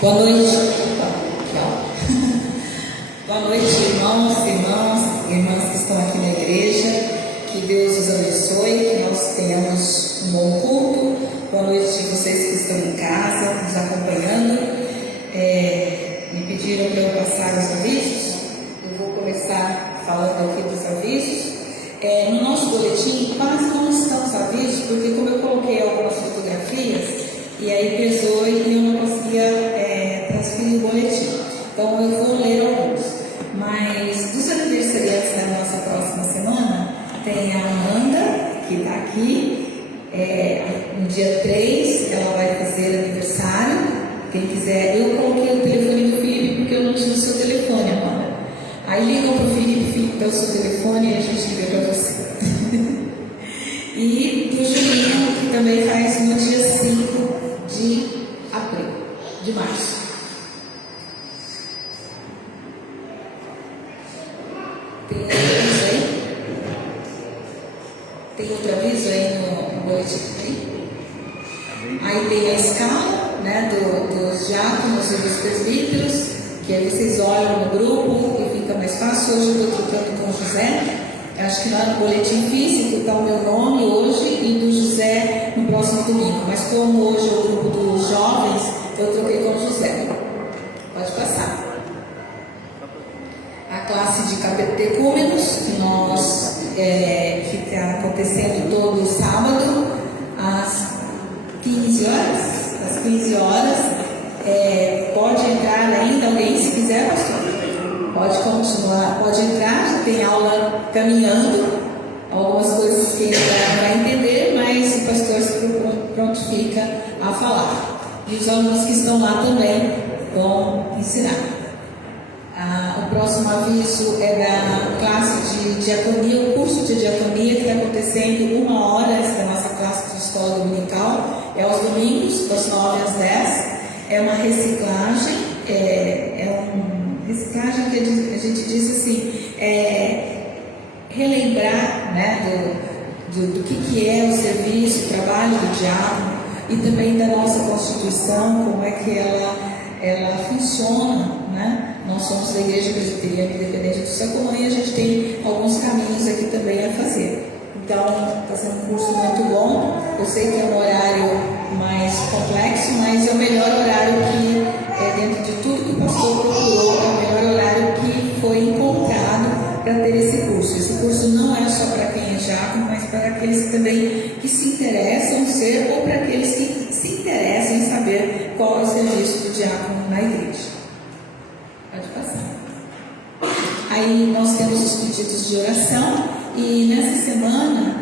Boa noite. Boa noite, irmãs que estão aqui na igreja. Que Deus os abençoe, que nós tenhamos um bom culto. Boa noite a vocês que estão em casa, nos acompanhando. Me pediram para eu passar os avisos. Eu vou começar falando aqui dos avisos. No nosso boletim quase não estão os avisos, porque como eu coloquei algumas fotografias, e aí pesou e eu não conseguia transferir o boletim. Então eu vou ler alguns. Mas dos aniversariantes da nossa próxima semana, tem a Amanda, que está aqui. No dia 3, ela vai fazer aniversário. Quem quiser, eu coloquei o telefone do Felipe, porque eu não tinha o seu telefone, Amanda. Aí ligam para o Felipe dá o seu telefone e a gente liga para você. E do Julinho, que também faz no dia 5 de março. Tem outro aviso aí? Tem outro aviso aí no boletim? Aí tem a escala, né, dos diáconos e dos presbíteros, que aí vocês olham no grupo e fica mais fácil. Hoje eu estou trocando com o José. Acho que lá no boletim físico está o meu nome hoje e do José no próximo domingo. Mas como hoje é o grupo dos jovens, eu troquei com o José. Pode passar. A classe de catecúmenos, que está acontecendo todo sábado, às 15 horas. Às 15 horas. Pode entrar ainda alguém, se quiser, pastor. Pode continuar, pode entrar, já tem aula caminhando, algumas coisas que ainda vai entender, mas o pastor se prontifica a falar. E os alunos que estão lá também vão ensinar. O próximo aviso é da classe de diaconia, o curso de diaconia que está acontecendo 1 hora antes da nossa classe de escola dominical, é aos domingos, das 9 às 10. É uma reciclagem, reciclagem que a gente diz assim, relembrar, né, do que é o serviço, o trabalho do diácono e também da nossa Constituição, como é que ela funciona, né? Nós somos da Igreja Presbiteriana Independente do Sacomã e a gente tem alguns caminhos aqui também a fazer. Então, está sendo um curso muito bom. Eu sei que é um horário mais complexo, mas é o melhor horário que, dentro de tudo que o pastor procurou, é o melhor horário que foi encontrado para ter esse curso. Esse curso não é só para quem é diácono, mas para aqueles também que se interessam em ser, ou para aqueles que se interessam em saber qual é o serviço do diácono na igreja. Pode passar. Aí nós temos os pedidos de oração, e nessa semana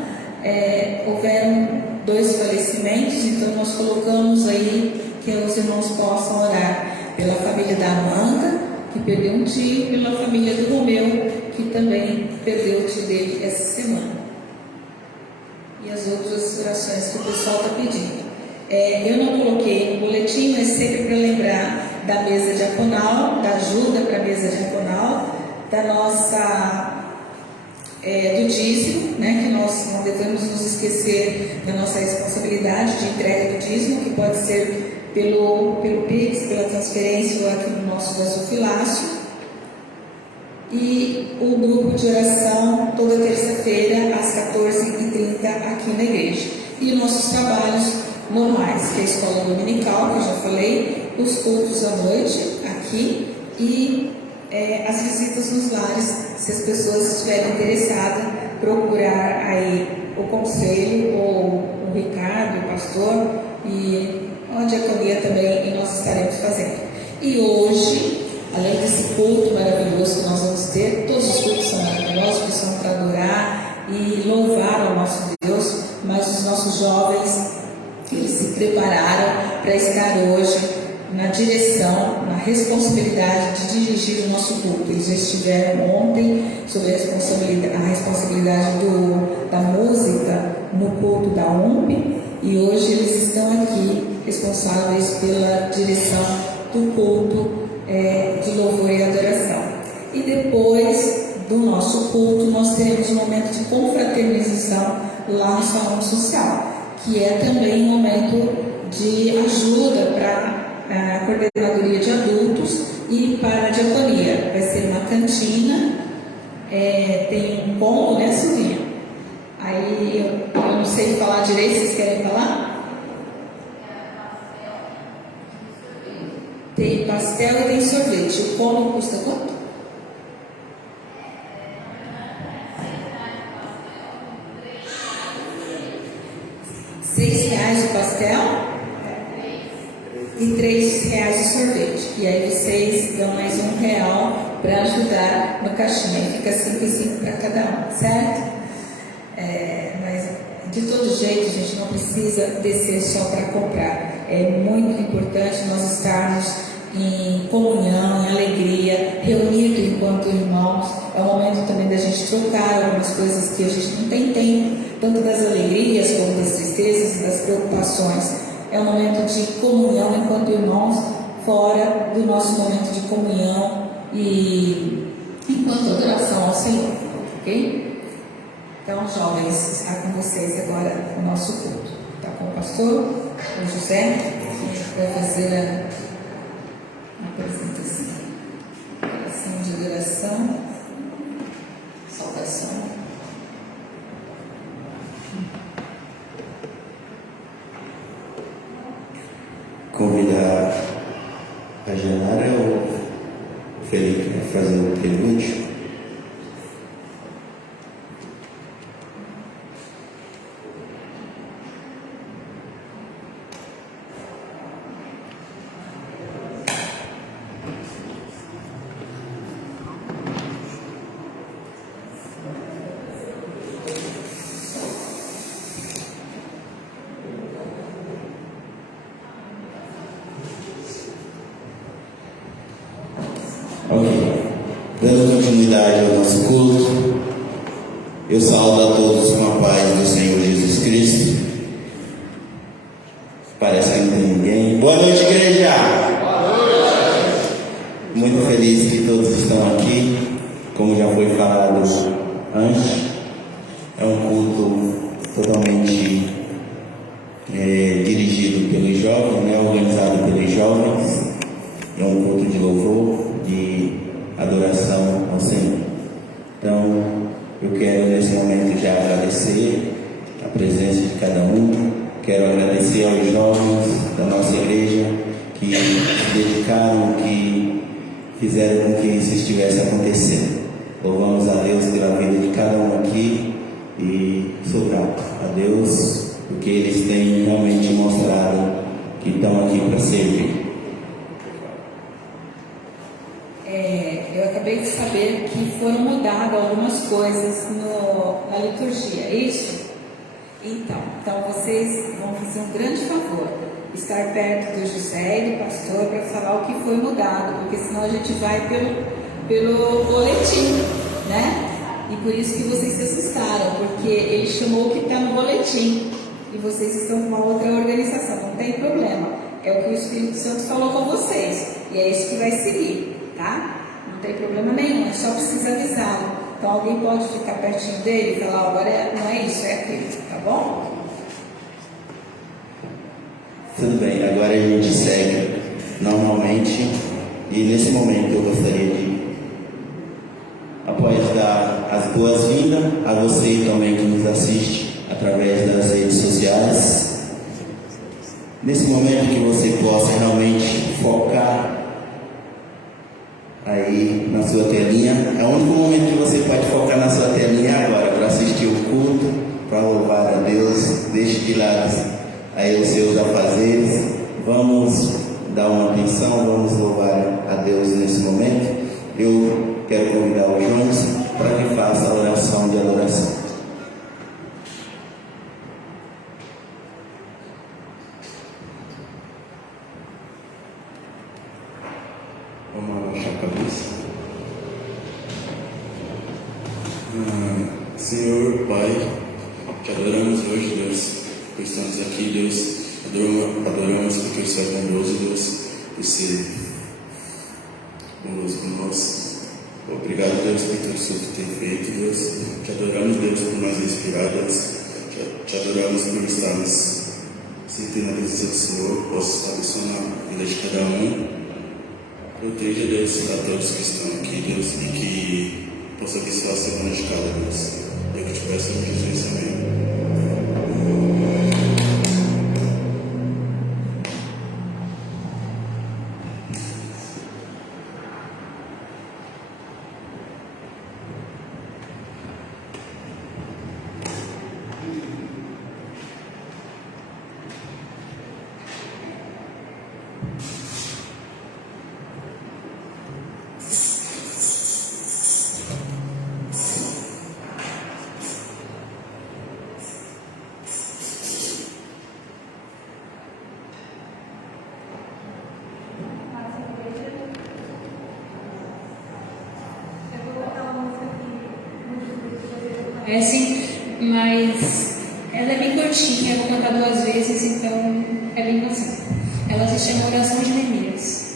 houveram 2 falecimentos, então nós colocamos aí que os irmãos possam orar pela família da Amanda, que perdeu um tio, e pela família do Romeu, que também perdeu o tio dele essa semana. E as outras orações que o pessoal está pedindo. Eu não coloquei no boletim, mas sempre para lembrar da mesa diaconal, da ajuda para a mesa diaconal, da nossa do dízimo, né, que nós não devemos nos esquecer da nossa responsabilidade de entrega do dízimo, que pode ser pelo Pix, pela transferência aqui no nosso gasofilácio. E o grupo de oração toda terça-feira às 14h30 aqui na igreja. E nossos trabalhos normais, que é a escola dominical, que eu já falei, os cultos à noite aqui e as visitas nos lares, se as pessoas estiverem interessadas, procurar aí o conselho ou o Ricardo, o pastor, e a diaconia também, e nós estaremos fazendo. E hoje, além desse culto maravilhoso que nós vamos ter, todos os cultos são maravilhosos, que são para adorar e louvar ao nosso Deus, mas os nossos jovens, eles se prepararam para estar hoje na direção, na responsabilidade de dirigir o nosso culto. Eles já estiveram ontem sobre a responsabilidade da música no culto da UMP, e hoje eles estão aqui responsáveis pela direção do culto de louvor e adoração. E depois do nosso culto nós teremos um momento de confraternização lá no salão social, que é também um momento de ajuda para a coordenadoria de adultos e para a diaconia. Vai ser uma cantina, tem um combo, né, Silvinha? Aí eu não sei falar direito, vocês querem falar? Tem pastel e tem sorvete. O combo custa quanto? R$6 o pastel e R$3 o sorvete. E aí vocês dão mais R$1 para ajudar no caixinha. E fica 5 e 5 para cada um, certo? Mas de todo jeito, a gente não precisa descer só para comprar. É muito importante nós estarmos em comunhão, em alegria, reunidos enquanto irmãos. É o momento também da gente trocar algumas coisas que a gente não tem tempo, tanto das alegrias como das tristezas e das preocupações. É um momento de comunhão enquanto irmãos, fora do nosso momento de comunhão e enquanto adoração ao Senhor, ok? Então, jovens, está com vocês agora o nosso culto. Está com o pastor, o José, que vai fazer a apresentação. Oração de adoração, salvação. Convidar a Janara ou o Felipe a fazer o prelúdio. Dando continuidade ao nosso culto, eu saúdo a todos com a paz do Senhor Jesus Cristo. Parece que não tem ninguém. Boa noite, igreja! Boa noite! Muito feliz que todos estão aqui. Como já foi falado antes, é um culto totalmente dirigido pelos jovens, né, organizado pelos jovens. É um culto de louvor, de adoração ao Senhor. Então, eu quero nesse momento já agradecer a presença de cada um. Quero agradecer aos jovens da nossa igreja que se dedicaram, que fizeram com que isso estivesse acontecendo. Louvamos a a Deus pela vida de cada um aqui e sou grato a Deus porque eles têm realmente mostrado que estão aqui para servir. Eu acabei de saber que foram mudadas algumas coisas na liturgia, é isso? Então vocês vão fazer um grande favor, estar perto do José e do pastor para falar o que foi mudado, porque senão a gente vai pelo boletim, né? E por isso que vocês se assustaram, porque ele chamou o que está no boletim e vocês estão com uma outra organização, não tem problema, é o que o Espírito Santo falou com vocês e é isso que vai seguir, tá? Não tem problema nenhum, é só precisa avisá-lo. Então alguém pode ficar pertinho dele e falar, agora não é isso, é aquilo, tá bom? Tudo bem, agora a gente segue normalmente e nesse momento eu gostaria de, após dar as boas-vindas a você também que nos assiste através das redes sociais, nesse momento que você possa realmente focar aí na sua telinha. É o único momento que você pode focar na sua telinha agora para assistir o culto, para louvar a Deus. Deixe de lado aí os seus afazeres. Vamos dar uma atenção, vamos louvar a Deus nesse momento. Eu quero convidar o Jones para que faça a oração de adoração. Vamos abaixar a cabeça. Senhor, Pai, te adoramos hoje, Deus, por estamos aqui, Deus. Adoramos porque o Senhor é bondoso, Deus, por ser bondoso conosco. Obrigado, Deus, por tudo que tu tem feito, Deus. Te adoramos, Deus, por nos inspirar, Deus. Te adoramos por estarmos sentindo a presença do Senhor. Possa abençoar a vida de cada um. Proteja, Deus, a todos que estão aqui, Deus, e que possa abençoar a semana de cada Deus. Eu que te peço em Jesus, amém. Mas ela é bem curtinha, eu vou cantar 2 vezes, então é bem assim. Ela se chama Oração de Neemias.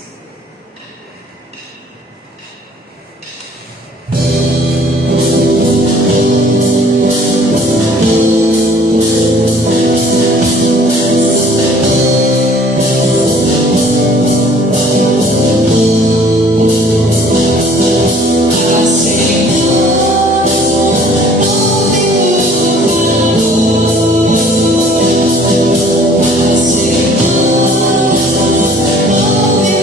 Senhor,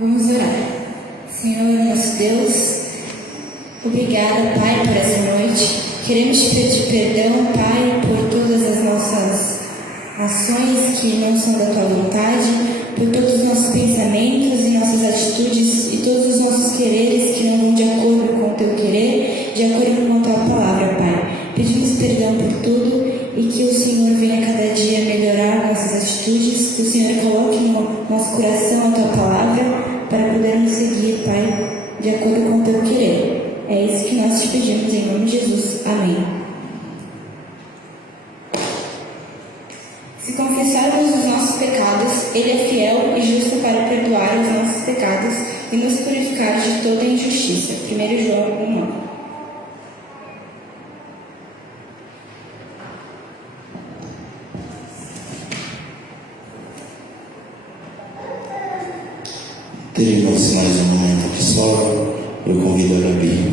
Vamos orar. Senhor, nosso Deus, obrigada, Pai, por essa noite. Queremos te pedir perdão, Pai, por todas as nossas ações que não são da tua vontade, por todos os nossos pensamentos e nossas atitudes e todos os nossos quereres que não vão de acordo com o teu querer, de acordo com a tua palavra, Pai. Pedimos perdão por tudo e que o Senhor venha cada dia melhorar nossas atitudes, que o Senhor coloque no nosso coração a tua palavra para podermos seguir, Pai, de acordo com o teu querer. É isso que nós te pedimos em nome de Jesus. Amém. Se confessarmos os nossos pecados, Ele é fiel e justo para perdoar os nossos pecados e nos purificar de toda injustiça. 1 João 1:9. Teremos mais um momento de solo. Eu convido a Gabi.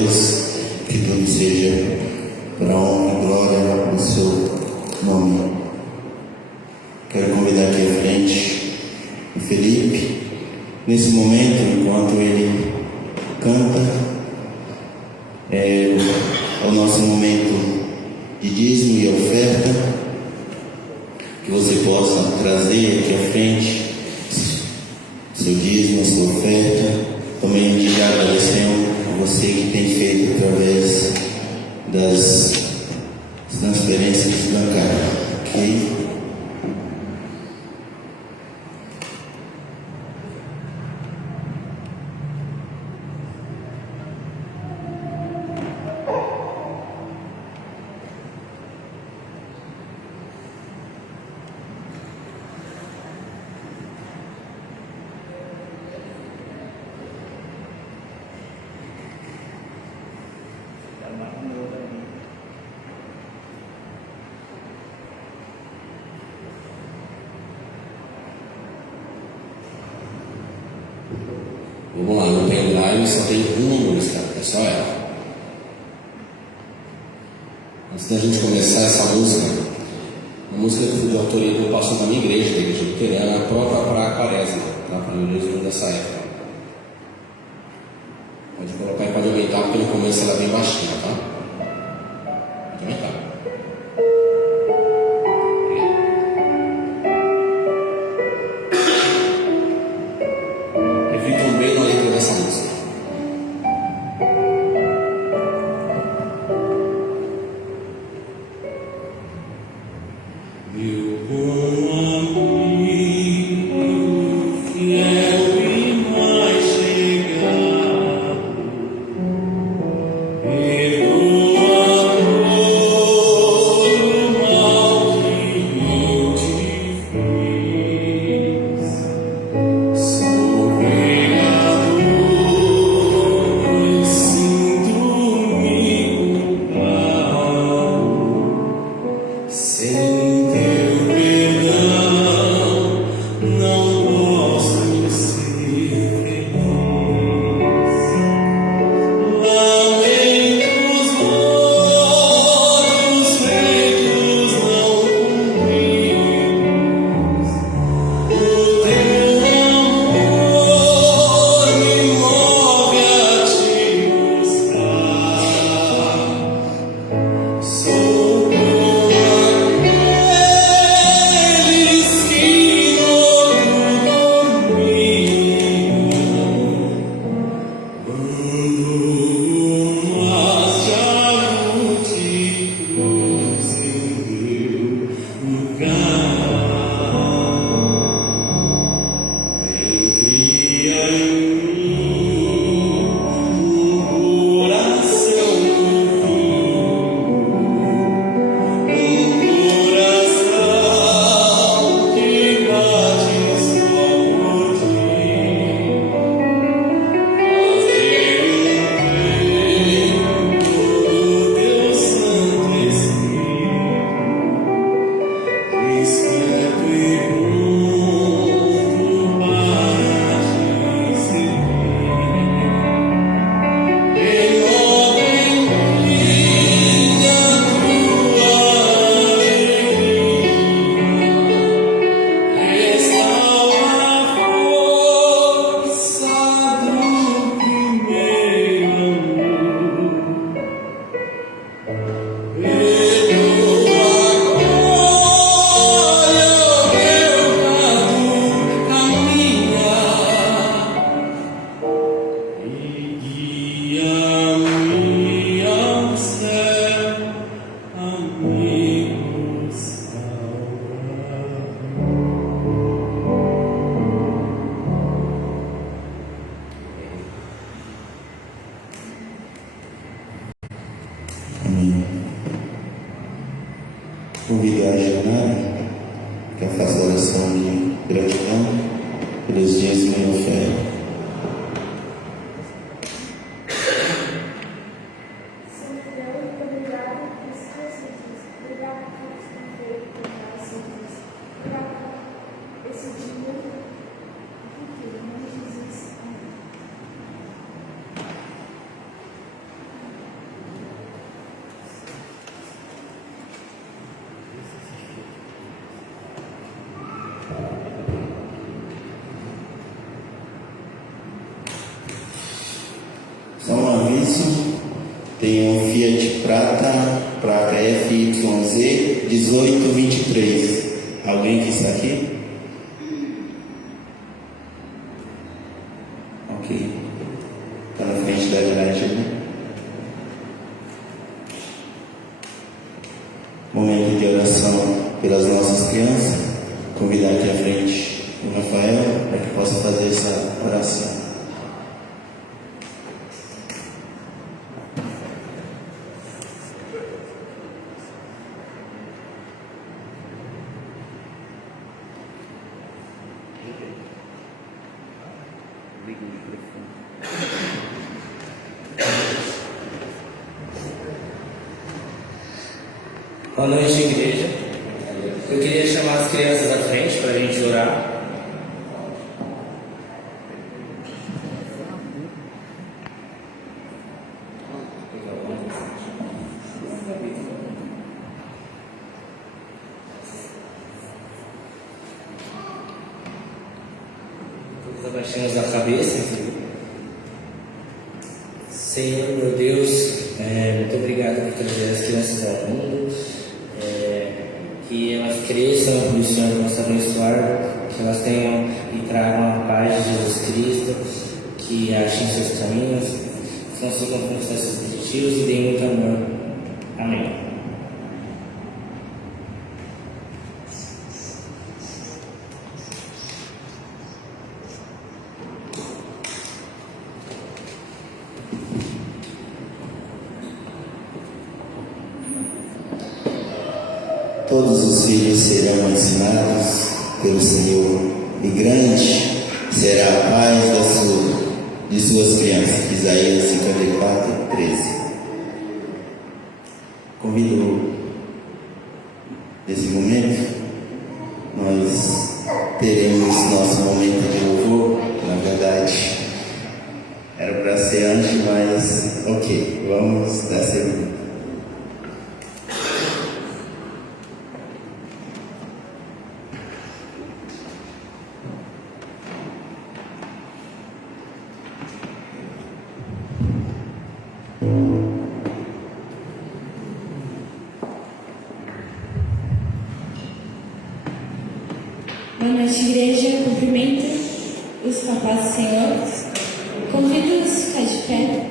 Deus, que tudo seja para a honra e glória do seu nome. Quero convidar aqui à frente o Felipe, nesse momento, enquanto ele canta, é o nosso momento de dízimo e oferta, que você possa trazer aqui à frente seu dízimo, a sua oferta. Também já agradecemos a você que tem feito através das transferências bancárias. Ok? Vamos lá, no pendrive só tem uma música, é só ela. Antes da gente começar essa música, uma música que foi de autoria do pastor da minha igreja, da igreja luterana, própria para a Quaresma, tá? Para o Jesus dessa época. Pode colocar e pode aumentar, porque no começo ela é bem baixinha, tá? Pode aumentar. Reflitam bem na letra dessa música. Meu bom amigo, fiel e mais chegado, perdoa todo o mal que eu te fiz. Sou pecador e sinto-me culpado. Sem teu perdão, não posso ser feliz. Lamentos votos feitos não cumpridos. O teu amor me move a te buscar. Sou como aqueles que no domingo, quando mas já multidões em meu lugar, cria em mim coração coração que bate só por ti. Fazer do teu Santo Espírito, discreto e pronto para te servir. Renova em mim a tua alegria, restaura a força do primeiro amor. Perdoa agora o meu pecado, caminha e guia-me ao céu, amigo salvador. Amém. Convido a Janara que faça a oração de gratidão pelos dias de minha oferta. Senhor Deus, obrigado por isso que você diz. Obrigado por isso que tem feito por nós, Senhor. Obrigado por esse dia e futuro. Em nome de Jesus. Amém. Lourenço. Tem um Fiat Prata, placa FYZ 1823. Alguém que está aqui? Ok. Está na frente da garagem, né? Momento de oração pelas nossas crianças. Convidar aqui à frente o Rafael para que possa fazer essa oração. Boa noite, igreja. Eu queria chamar as crianças à frente para a gente orar. Todos abaixamos a cabeça. Senhor, meu Deus, muito obrigado por trazer as crianças ao mundo. Que elas cresçam na polícia que nós abençoar, que elas tenham e tragam a paz de Jesus Cristo, que achem seus caminhos, que não sigam conquistar seus objetivos e deem muito amor. Amém. Todos os filhos serão ensinados pelo Senhor, e grande será a paz de suas crianças. Isaías 54, 13. Convido nesse momento, nós teremos nosso momento de louvor. Na verdade, era para ser antes, mas ok, vamos dar seguimento. Boa noite, igreja. Cumprimento os papás do Senhor. Convido-os a ficar de pé.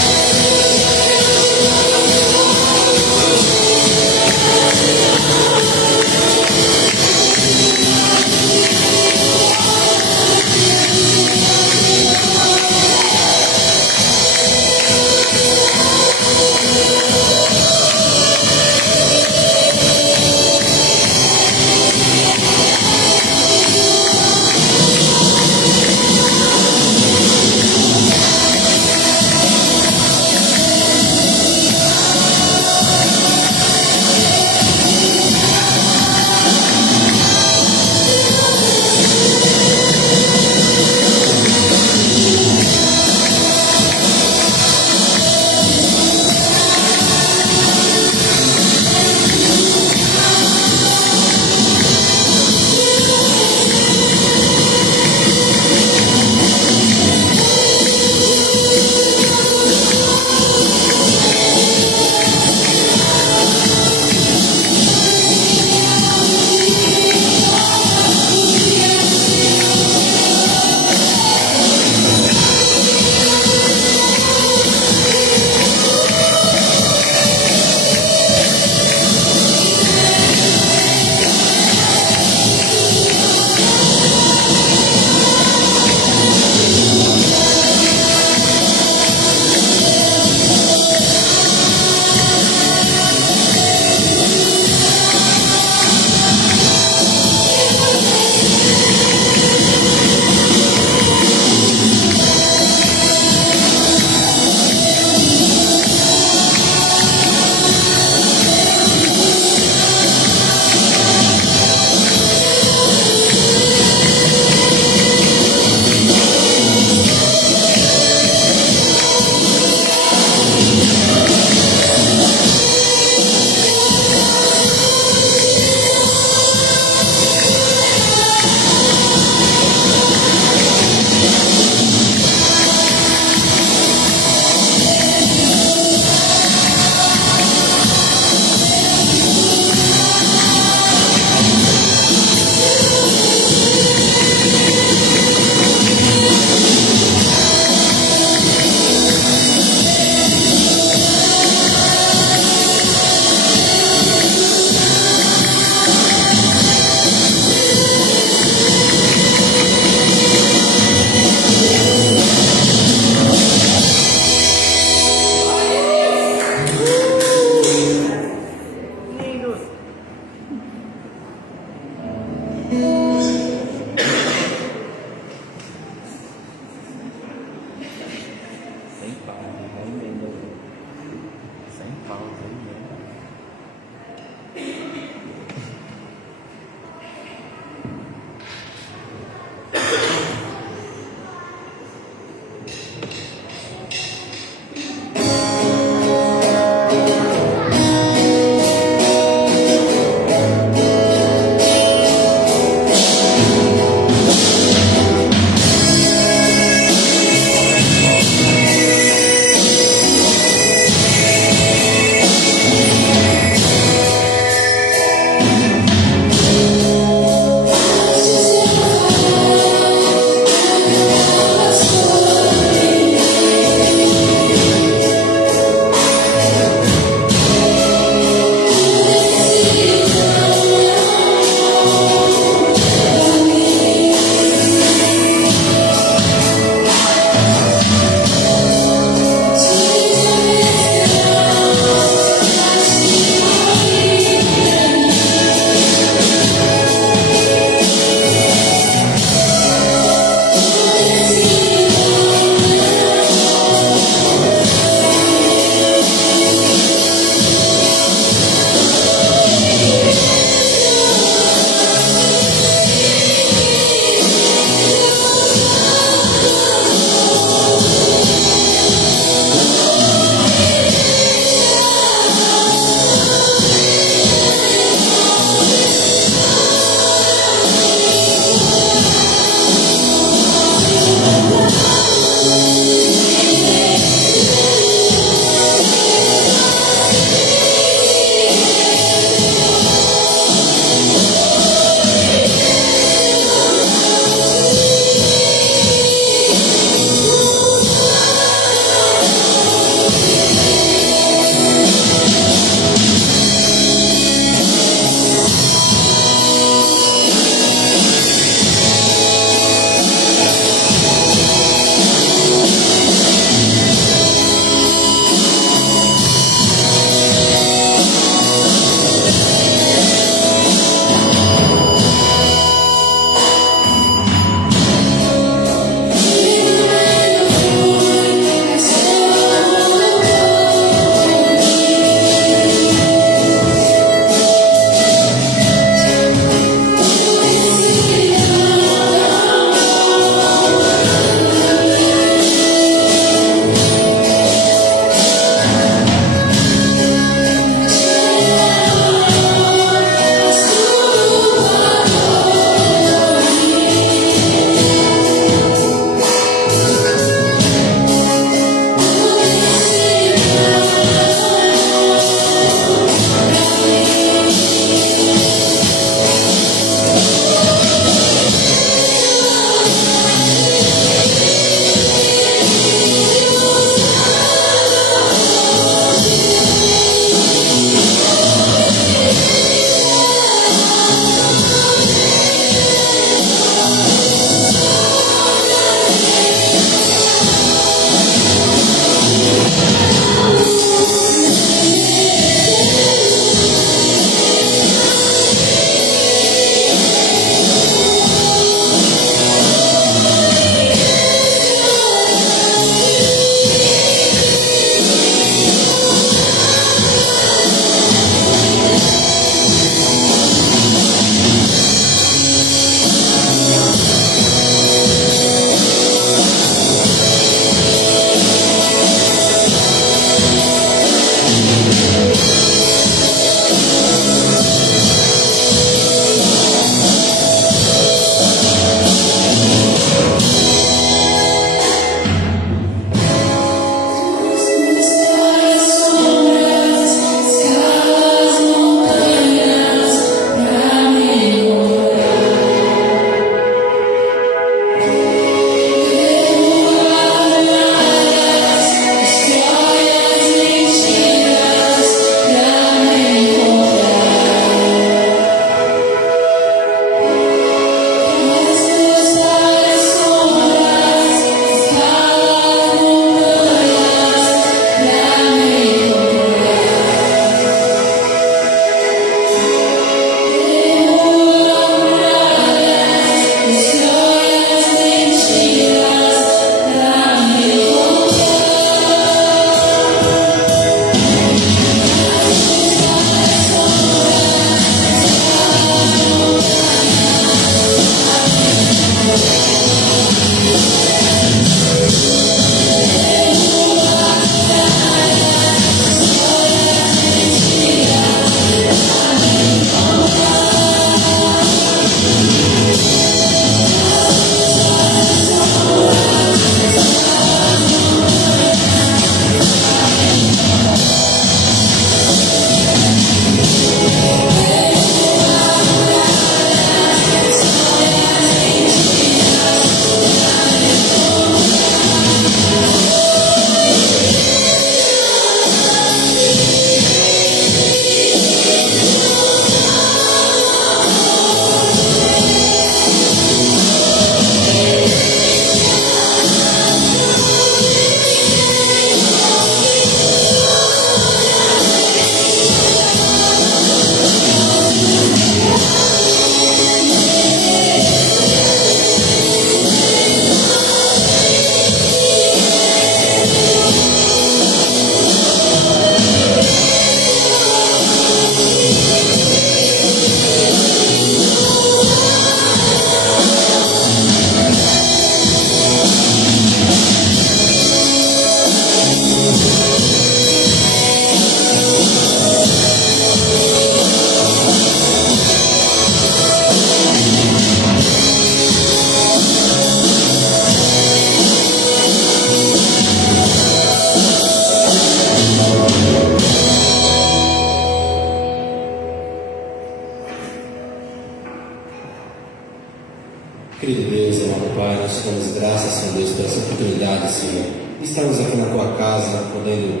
Querido Deus, amado Pai, nós te damos graças, Senhor Deus, por essa oportunidade, Senhor. Estamos aqui na tua casa, podendo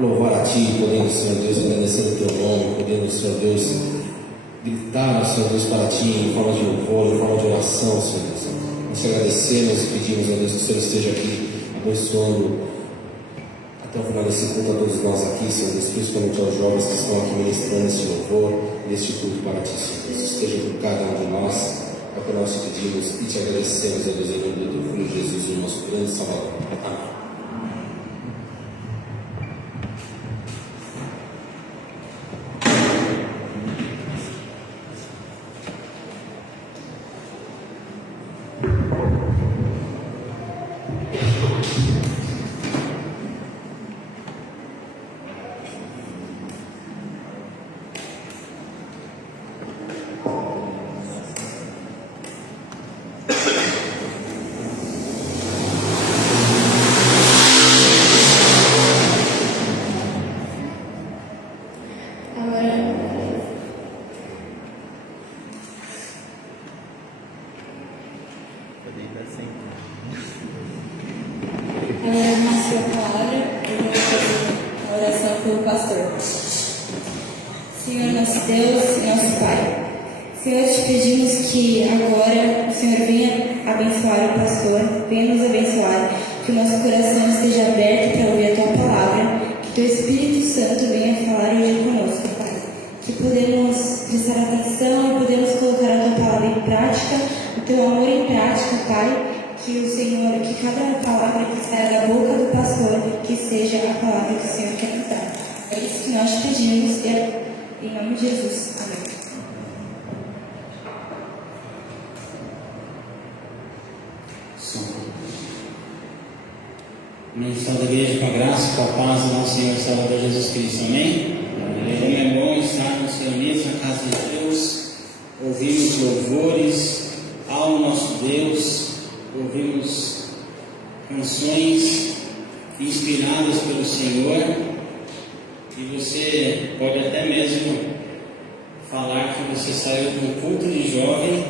louvar a Ti, podendo, Senhor Deus, agradecer o Teu nome, podendo, Senhor Deus, gritar, Senhor Deus, para Ti em forma de louvor, em forma de oração, Senhor Deus. Nós te agradecemos e pedimos, Senhor Deus, que o Senhor esteja aqui abençoando até o final desse culto a todos nós aqui, Senhor Deus, principalmente aos jovens que estão aqui ministrando este louvor, neste culto para Ti, Senhor Deus. Esteja com cada um de nós. É o que nós te pedimos e te agradecemos, ó Deus, em nome do Teu Filho Jesus, o nosso grande Salvador. Amém. Agora, na sua palavra, eu vou fazer a oração pelo pastor. Senhor nosso Deus e nosso Pai, Senhor, te pedimos que agora o Senhor venha abençoar o pastor, venha nos abençoar, que o nosso coração esteja aberto para ouvir a Tua palavra, que Teu Espírito Santo venha falar hoje conosco, Pai. Que podemos prestar atenção e podemos colocar a Tua palavra em prática, o Teu amor em prática, Pai. Que o Senhor, que cada palavra que saia da boca do pastor, que seja a palavra que o Senhor quer nos dar. É isso que nós te pedimos, e é em nome de Jesus. Amém. Ministração da igreja com a graça, com a paz do nosso Senhor Salvador Jesus Cristo. Amém? Como é bom estarmos reunidos na casa de Deus, ouvimos louvores ao nosso Deus, ouvimos canções inspiradas pelo Senhor, e você pode até mesmo falar que você saiu do culto de jovem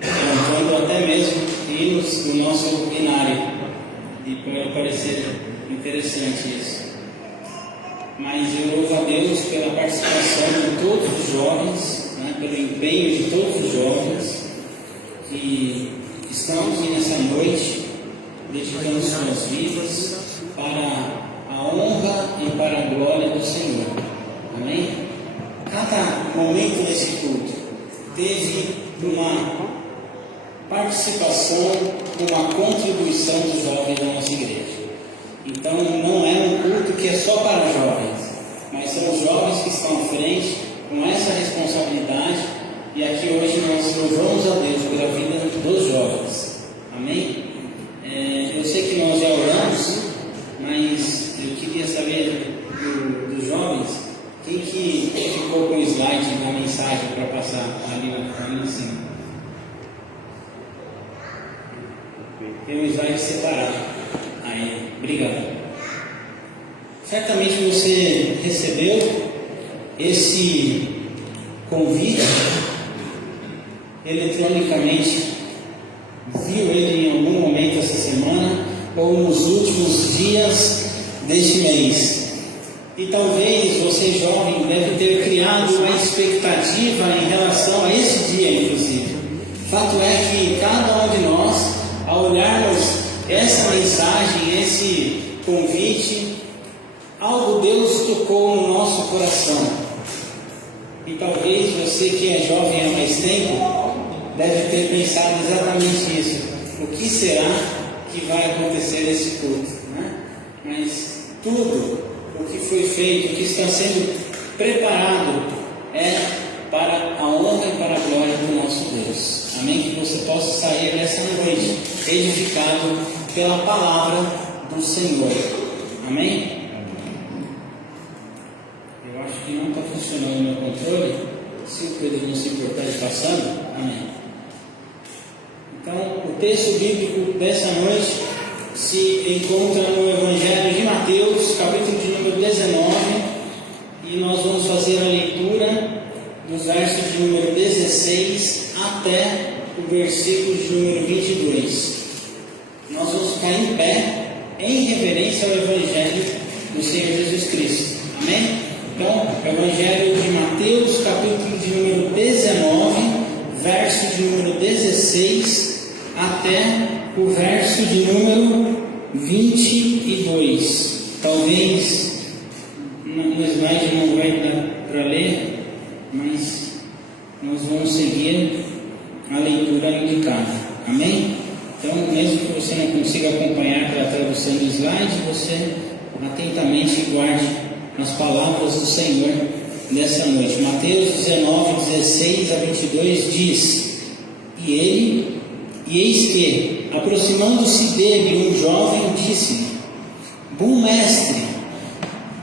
cantando até mesmo hinos do nosso binário, e pode parecer interessante isso, mas eu louvo a Deus pela participação de todos os jovens, né, pelo empenho de todos os jovens que estamos nessa noite dedicando suas vidas para a honra e para a glória do Senhor. Amém? Cada momento desse culto teve uma participação, uma contribuição dos jovens da nossa igreja. Então não é um culto que é só para jovens, mas são os jovens que estão à frente com essa responsabilidade, e aqui hoje nós louvamos a Deus pela vida dos jovens. Amém? Eu sei que nós já oramos, mas eu queria saber dos jovens, quem que ficou com o slide da mensagem para passar ali em cima? Tem um slide separado. Aí, obrigado. Certamente você recebeu esse convite eletronicamente, viu ele em algum momento essa semana ou nos últimos dias deste mês. E talvez você, jovem, deve ter criado uma expectativa em relação a esse dia, inclusive. Fato é que cada um de nós, ao olharmos essa mensagem, esse convite, algo Deus tocou no nosso coração. E talvez você que é jovem há mais tempo deve ter pensado exatamente isso. O que será que vai acontecer nesse culto? Né? Mas tudo o que foi feito, o que está sendo preparado é para a honra e para a glória do nosso Deus. Amém? Que você possa sair nessa noite edificado pela palavra do Senhor. Amém? Eu acho que não está funcionando o meu controle. Se o Pedro não se importar de passando, amém. Então, o texto bíblico dessa noite se encontra no Evangelho de Mateus, capítulo de número 19, e nós vamos fazer a leitura dos versos de número 16 até o versículo versículo de número 22. Nós vamos ficar em pé, em reverência ao Evangelho do Senhor Jesus Cristo. Amém? Então, Evangelho de Mateus, capítulo de número 19, verso de número 16, até o verso de número 22. Talvez no slide não vai dar para ler, mas nós vamos seguir a leitura indicada. Amém? Então, mesmo que você não consiga acompanhar pela tradução do slide, você atentamente guarde as palavras do Senhor nessa noite. Mateus 19, 16 a 22 diz: E eis que, aproximando-se dele um jovem, disse-lhe: Bom mestre,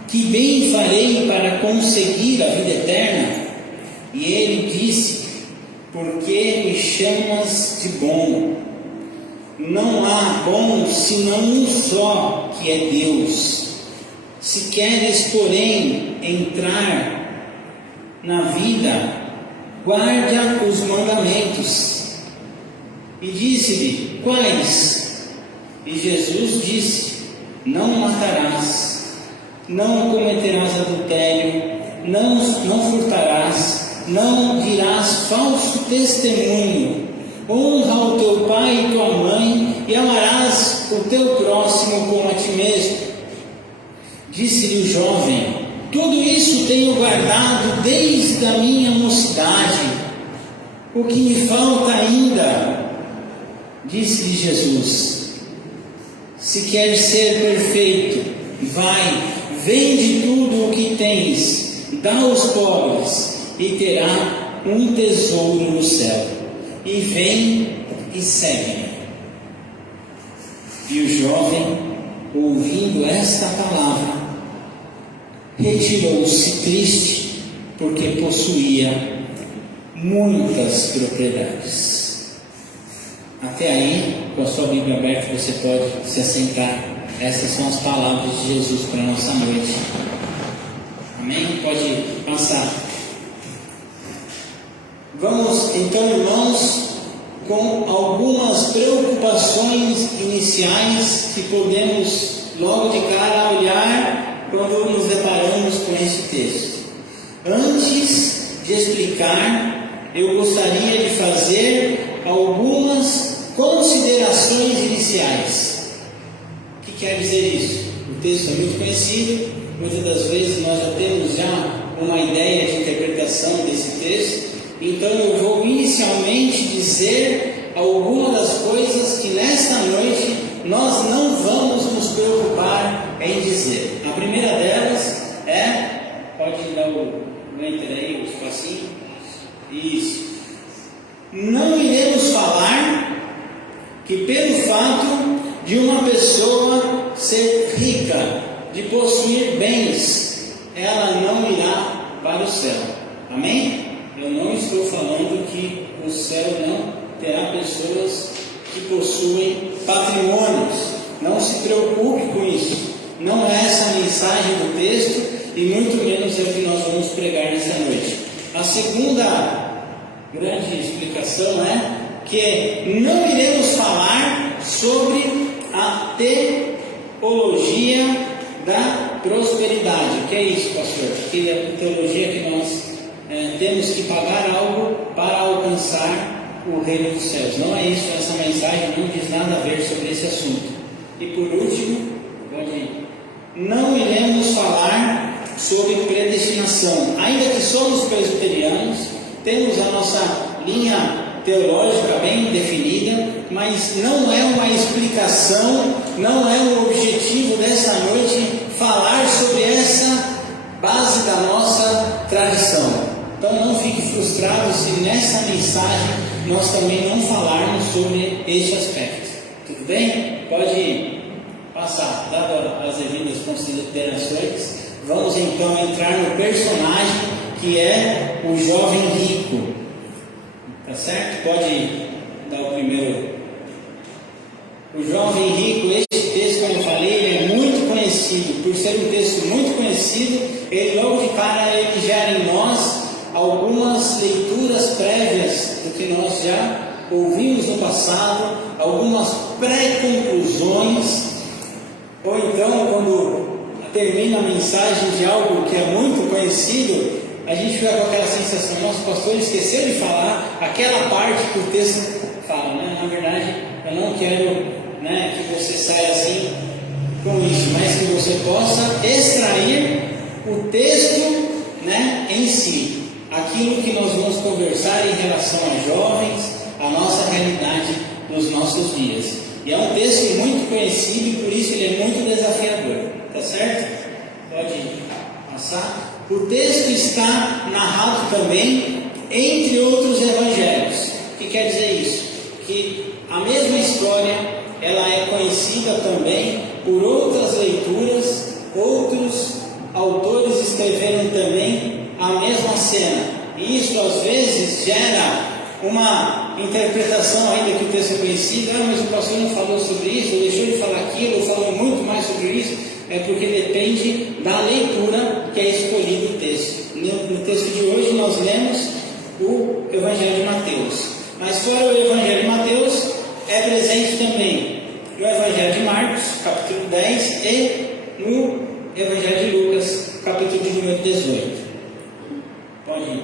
que bem farei para conseguir a vida eterna? E ele disse: Por que me chamas de bom? Não há bom senão um só, que é Deus. Se queres, porém, entrar na vida, guarda os mandamentos. E disse-lhe: Quais? E Jesus disse: Não matarás, não cometerás adultério, não furtarás, não dirás falso testemunho, honra o teu pai e tua mãe, e amarás o teu próximo como a ti mesmo. Disse-lhe o jovem: Tudo isso tenho guardado desde a minha mocidade. O que me falta ainda? Disse-lhe Jesus: Se queres ser perfeito, vai, vende tudo o que tens, dá aos pobres, e terá um tesouro no céu. E vem e segue-me. E o jovem, ouvindo esta palavra, retirou-se triste, porque possuía muitas propriedades. Até aí, com a sua Bíblia aberta, você pode se assentar. Essas são as palavras de Jesus para a nossa noite. Amém? Pode passar. Vamos então, irmãos, com algumas preocupações iniciais que podemos logo de cara olhar quando nos deparamos com esse texto. Antes de explicar, eu gostaria de fazer algumas considerações iniciais. O que quer dizer isso? O texto é muito conhecido, muitas das vezes nós já temos uma ideia de interpretação desse texto. Então eu vou inicialmente dizer algumas das coisas que nesta noite nós não vamos nos preocupar em dizer. A primeira delas pode dar o enter aí, o espacinho. Isso. Não iremos falar que pelo fato de uma pessoa ser rica, de possuir bens, ela não irá para o céu. Amém? Eu não estou falando que o céu não terá pessoas que possuem patrimônios. Não se preocupe com isso. Não é essa a mensagem do texto e muito menos é o que nós vamos pregar nessa noite. A segunda grande explicação é que não iremos falar sobre a teologia da prosperidade. O que é isso, pastor? Que é a teologia que nós temos que pagar algo para alcançar o reino dos céus. Não é isso, essa mensagem não diz nada a ver sobre esse assunto. E por último, não iremos falar sobre predestinação. Ainda que somos presbiterianos, temos a nossa linha teológica bem definida, mas não é uma explicação, não é um objetivo dessa noite falar sobre essa base da nossa tradição. Então não fique frustrado se nessa mensagem nós também não falarmos sobre este aspecto. Tudo bem? Pode passar, dado as devidas considerações. Vamos então entrar no personagem que é o jovem rico. Tá certo? Pode dar o primeiro. O jovem rico, este texto, como eu falei, ele é muito conhecido. Por ser um texto muito conhecido, ele logo de cara ele gera em nós algumas leituras prévias do que nós já ouvimos no passado, algumas pré-conclusões, ou então quando termina a mensagem de algo que é muito conhecido, a gente fica com aquela sensação: nosso pastor esqueceu de falar aquela parte que o texto fala, né? Na verdade, eu não quero, né, que você saia assim com isso, mas que você possa extrair o texto, né, em si, aquilo que nós vamos conversar em relação a jovens, a nossa realidade nos nossos dias. E é um texto muito conhecido e por isso ele é muito desafiador, tá certo? Pode passar. O texto está narrado também entre outros evangelhos. O que quer dizer isso? Que a mesma história ela é conhecida também por outras leituras, outros autores escreveram também a mesma cena. E isso às vezes gera uma interpretação, ainda que o texto é conhecido: mas o pastor não falou sobre isso, ou deixou de falar aquilo, ou falou muito mais sobre isso. É porque depende da leitura que é escolhido o texto. No texto de hoje nós lemos o Evangelho de Mateus, mas fora o Evangelho de Mateus é presente também no Evangelho de Marcos, capítulo 10, e no Evangelho de Lucas, capítulo de número 18. Pode ir.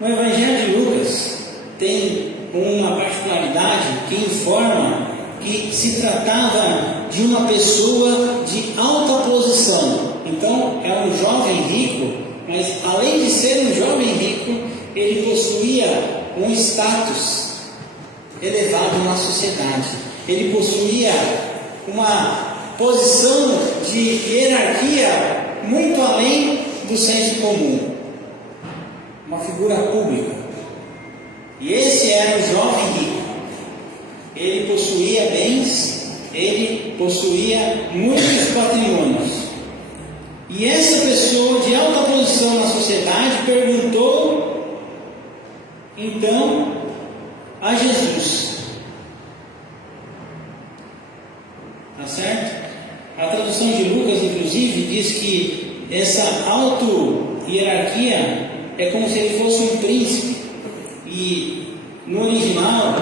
No Evangelho de Lucas tem uma particularidade que informa que se tratava de uma pessoa de alta posição. Então, é um jovem rico, mas além de ser um jovem rico, ele possuía um status elevado na sociedade. Ele possuía uma posição de hierarquia muito além do senso comum. Uma figura pública. E esse era o jovem rico. Ele possuía bens, ele possuía muitos patrimônios. E essa pessoa de alta posição na sociedade perguntou então a Jesus. Tá certo? A tradução de Lucas, inclusive, diz que essa auto-hierarquia é como se ele fosse um príncipe. E no original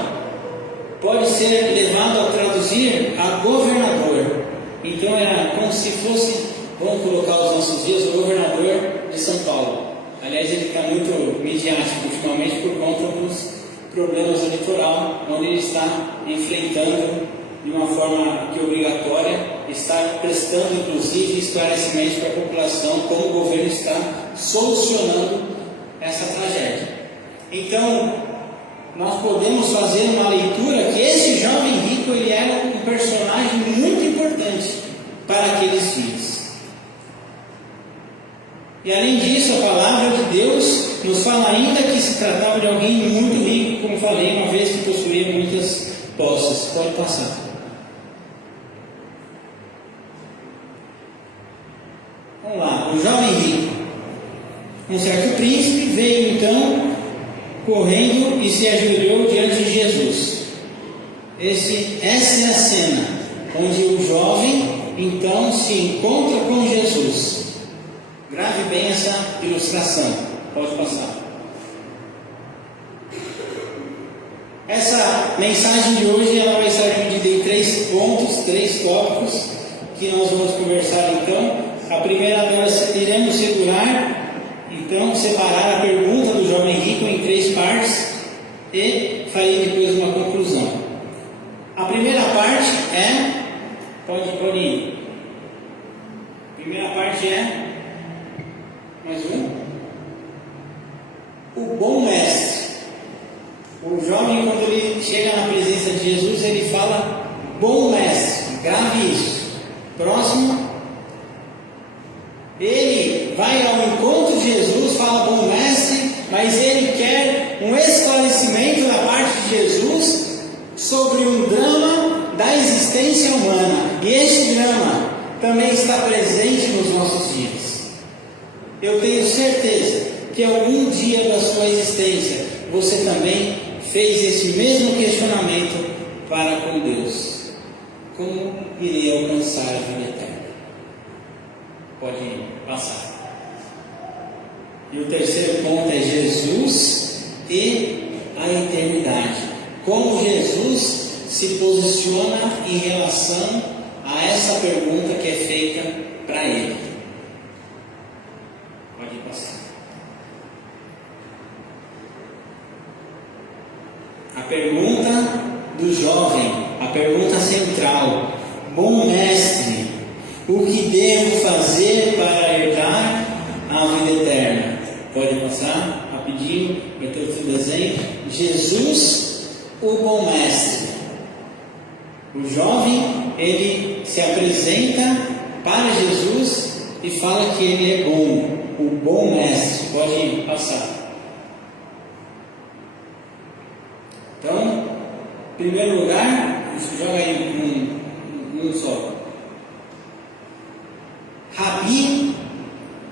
pode ser levado a traduzir a governador. Então era como se fosse, vamos colocar os nossos dias, o governador de São Paulo. Aliás, ele está muito midiático ultimamente por conta dos problemas do litoral, onde ele está enfrentando de uma forma que obrigatória, está prestando inclusive esclarecimento para a população como o governo está solucionando essa tragédia. Então, nós podemos fazer uma leitura que esse jovem rico ele era um personagem muito importante para aqueles dias. E além disso, a palavra de Deus nos fala ainda que se tratava de alguém muito rico, como falei, uma vez que possuía muitas posses. Pode passar. Vamos lá, o jovem rico. Um certo príncipe veio então correndo e se ajoelhou diante de Jesus. Essa é a cena onde o jovem então se encontra com Jesus. Grave bem essa ilustração. Pode passar. Essa mensagem de hoje ela vai estar dividida em 3 pontos, 3 tópicos que nós vamos conversar então. A primeira nós iremos separar a pergunta do jovem rico em 3 partes e farei depois uma conclusão. A primeira parte é, pode ir. A primeira parte é, mais um, o bom mestre. O jovem, quando ele chega na presença de Jesus, ele fala, bom mestre, grave isso. Próximo. Ele vai ao encontro de Jesus, fala bom mestre, mas ele quer um esclarecimento da parte de Jesus sobre um drama da existência humana. E este drama também está presente nos nossos dias. Eu tenho certeza que algum dia da sua existência você também fez esse mesmo questionamento para com Deus. Como irei alcançar a vida eterna? Pode passar. E o terceiro ponto é Jesus e a eternidade. Como Jesus se posiciona em relação a essa pergunta que é feita para ele. Pode passar. A pergunta do jovem, a pergunta central: bom mestre, o que devo fazer para herdar a vida eterna? Pode passar rapidinho, vai ter outro desenho. Jesus, o bom mestre. O jovem, ele se apresenta para Jesus e fala que ele é bom, o bom mestre. Pode passar. Então, em primeiro lugar, joga aí um só. Rabi,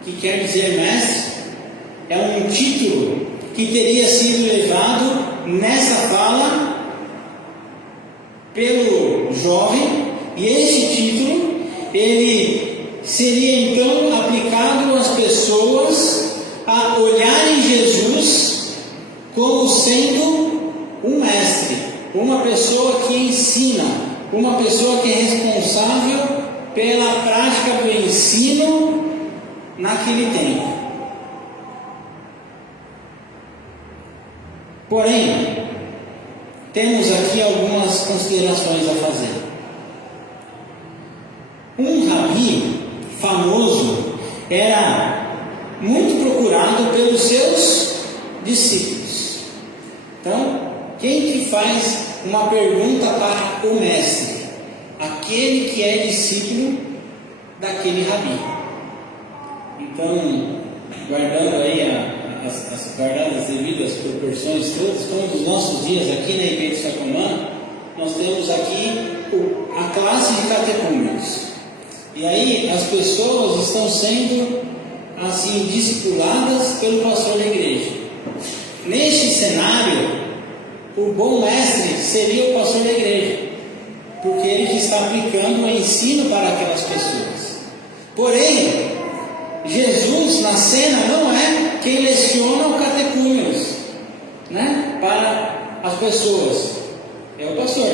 que quer dizer mestre, é um título que teria sido levado nessa fala pelo jovem, e esse título ele seria então aplicado às pessoas a olharem Jesus como sendo um mestre, uma pessoa que ensina, uma pessoa que é responsável pela prática do ensino naquele tempo. Porém, temos aqui algumas considerações a fazer. Um rabi famoso era muito procurado pelos seus discípulos. Então, quem que faz uma pergunta para o mestre? Aquele que é discípulo daquele rabi. Então, guardando aí guardando as devidas proporções todas, como nos nossos dias aqui na Igreja de Sacomã, nós temos aqui a classe de catecúmenos. E aí as pessoas estão sendo assim discipuladas pelo pastor da igreja. Neste cenário, o bom mestre seria o pastor da igreja, porque ele que está aplicando o ensino para aquelas pessoas. Porém, Jesus na cena não é quem leciona o catecúmenos, né, para as pessoas, é o pastor.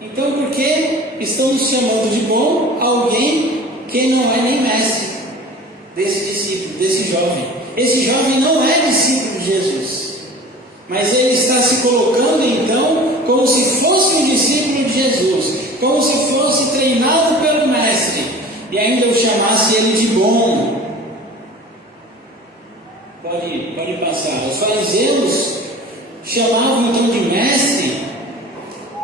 Então, por que estamos chamando de bom alguém que não é nem mestre desse discípulo, desse jovem? Esse jovem não é discípulo de Jesus, mas ele está se colocando então como se fosse um discípulo de Jesus, como se fosse treinado pelo mestre, e ainda eu chamasse ele de bom. Pode passar. Os fariseus chamavam então de mestre,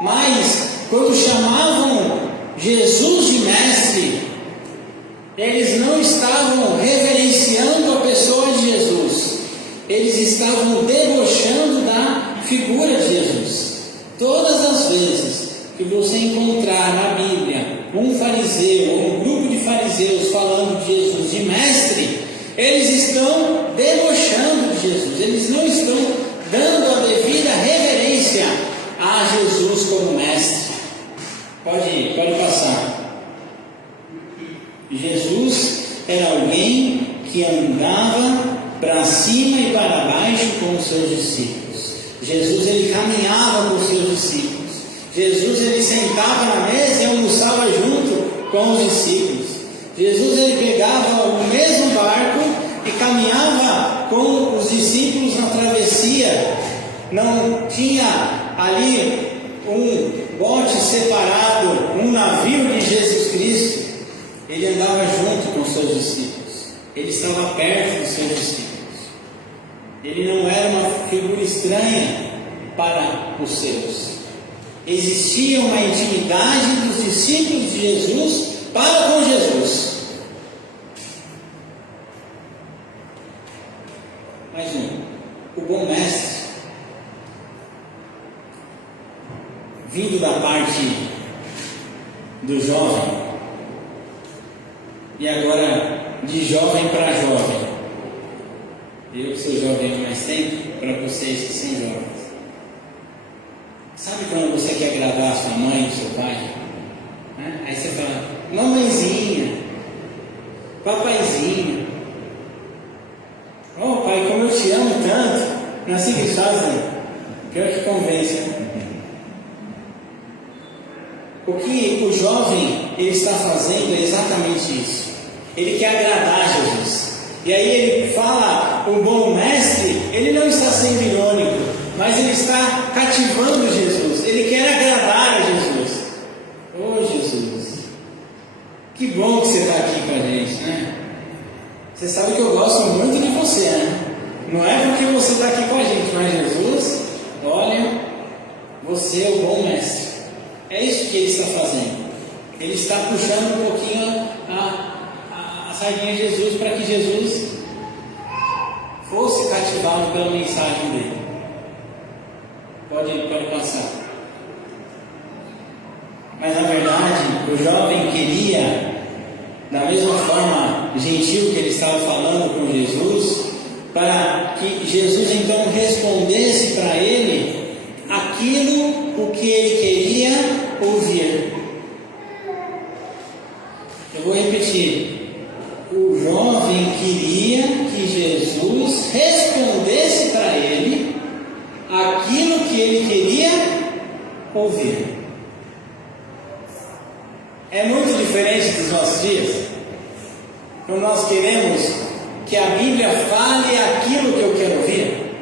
mas quando chamavam Jesus de mestre, eles não estavam reverenciando a pessoa de Jesus, eles estavam debochando da figura de Jesus. Todas as vezes que você encontrar na Bíblia um fariseu ou um grupo de fariseus falando de Jesus de mestre, eles estão debochando de Jesus, eles não estão dando a devida reverência a Jesus como mestre. Pode passar. Jesus era alguém que andava para cima e para baixo com os seus discípulos. Jesus ele caminhava com os seus discípulos. Jesus ele sentava na mesa e almoçava junto com os discípulos. Jesus ele pegava o mesmo barco e caminhava com os discípulos na travessia. Não tinha ali um bote separado, um navio de Jesus Cristo. Ele andava junto com os seus discípulos. Ele estava perto dos seus discípulos. Ele não era uma figura estranha para os seus. Existia uma intimidade dos discípulos de Jesus para com Jesus. Mais um. O bom mestre, vindo da parte do jovem, e agora de jovem para jovem. Eu que sou jovem há mais tempo, para vocês que são jovens. Sabe quando você quer agradar a sua mãe, o seu pai? Né? Aí você fala, mamãezinha, papaizinho, oh pai, como eu te amo tanto. Não é assim que eles fazem? Pior que convence, né? O que o jovem ele está fazendo é exatamente isso. Ele quer agradar a Jesus. E aí ele fala, o bom mestre, ele não está sendo irônico, mas ele está cativando Jesus. Ele quer agradar a Jesus. Oh Jesus, que bom que você está aqui com a gente, né? Você sabe que eu gosto muito de você, né? Não é porque você está aqui com a gente, mas Jesus, olha, você é o bom mestre. É isso que ele está fazendo. Ele está puxando um pouquinho a sardinha de Jesus para que Jesus fosse cativado pela mensagem dele. Pode passar. Mas na verdade, o jovem queria, da mesma forma gentil que ele estava falando com Jesus, para que Jesus então respondesse para ele aquilo o que ele queria ouvir. Eu vou repetir. O jovem queria que Jesus respondesse para ele aquilo que ele queria ouvir. É muito diferente dos nossos dias. Quando nós queremos que a Bíblia fale aquilo que eu quero ouvir.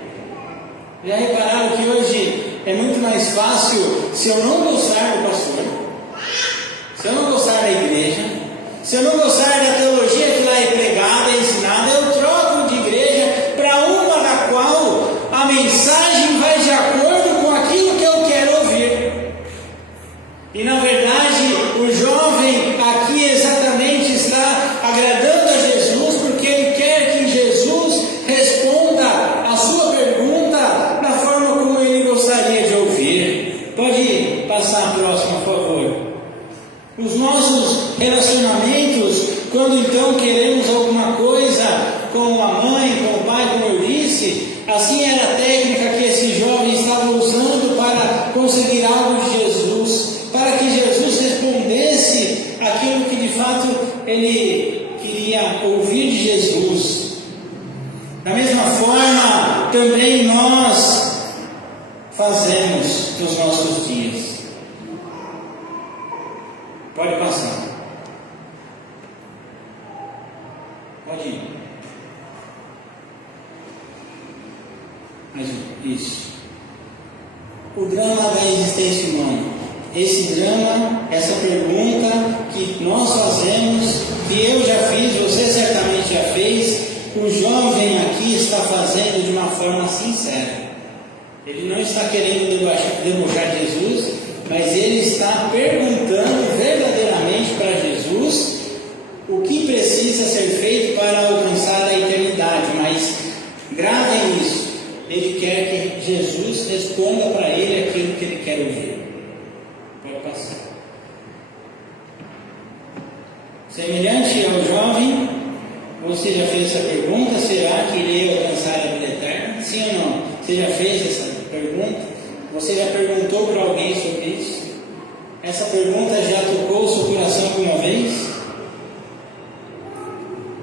Já repararam que hoje é muito mais fácil, se eu não gostar do pastor, se eu não gostar da igreja, se eu não gostar da teologia que lá é pregada, é ensinada, eu troco de igreja para uma da qual a mensagem vai de acordo com aquilo que eu quero ouvir. E na verdade, o jovem aqui exatamente está agradando a Jesus, porque ele quer que Jesus responda a sua pergunta da forma como ele gostaria de ouvir. Pode passar a próxima, por favor. Os nossos relacionamentos, quando então queremos alguma coisa com a mãe, com o pai, como eu disse, assim era a técnica que esse jovem estava usando para conseguir algo de Jesus, para que Jesus respondesse aquilo que de fato ele queria ouvir de Jesus. Da mesma forma, também nós fazemos nos nossos dias. Pode passar. Pode ir. Mais um. Isso. O drama da existência humana. Esse drama, essa pergunta que nós fazemos, que eu já fiz, você certamente já fez, o jovem aqui está fazendo de uma forma sincera. Ele não está querendo debochar de Jesus, mas ele está perguntando verdadeiramente para Jesus o que precisa ser feito para alcançar a eternidade. Mas gravem isso, ele quer que Jesus responda para ele aquilo que ele quer ouvir. Pode passar. Semelhante ao jovem, você já fez essa pergunta: será que irei alcançar a vida eterna? Sim ou não? Você já fez essa pergunta? Você já perguntou para alguém sobre isso? Essa pergunta já tocou o seu coração alguma vez?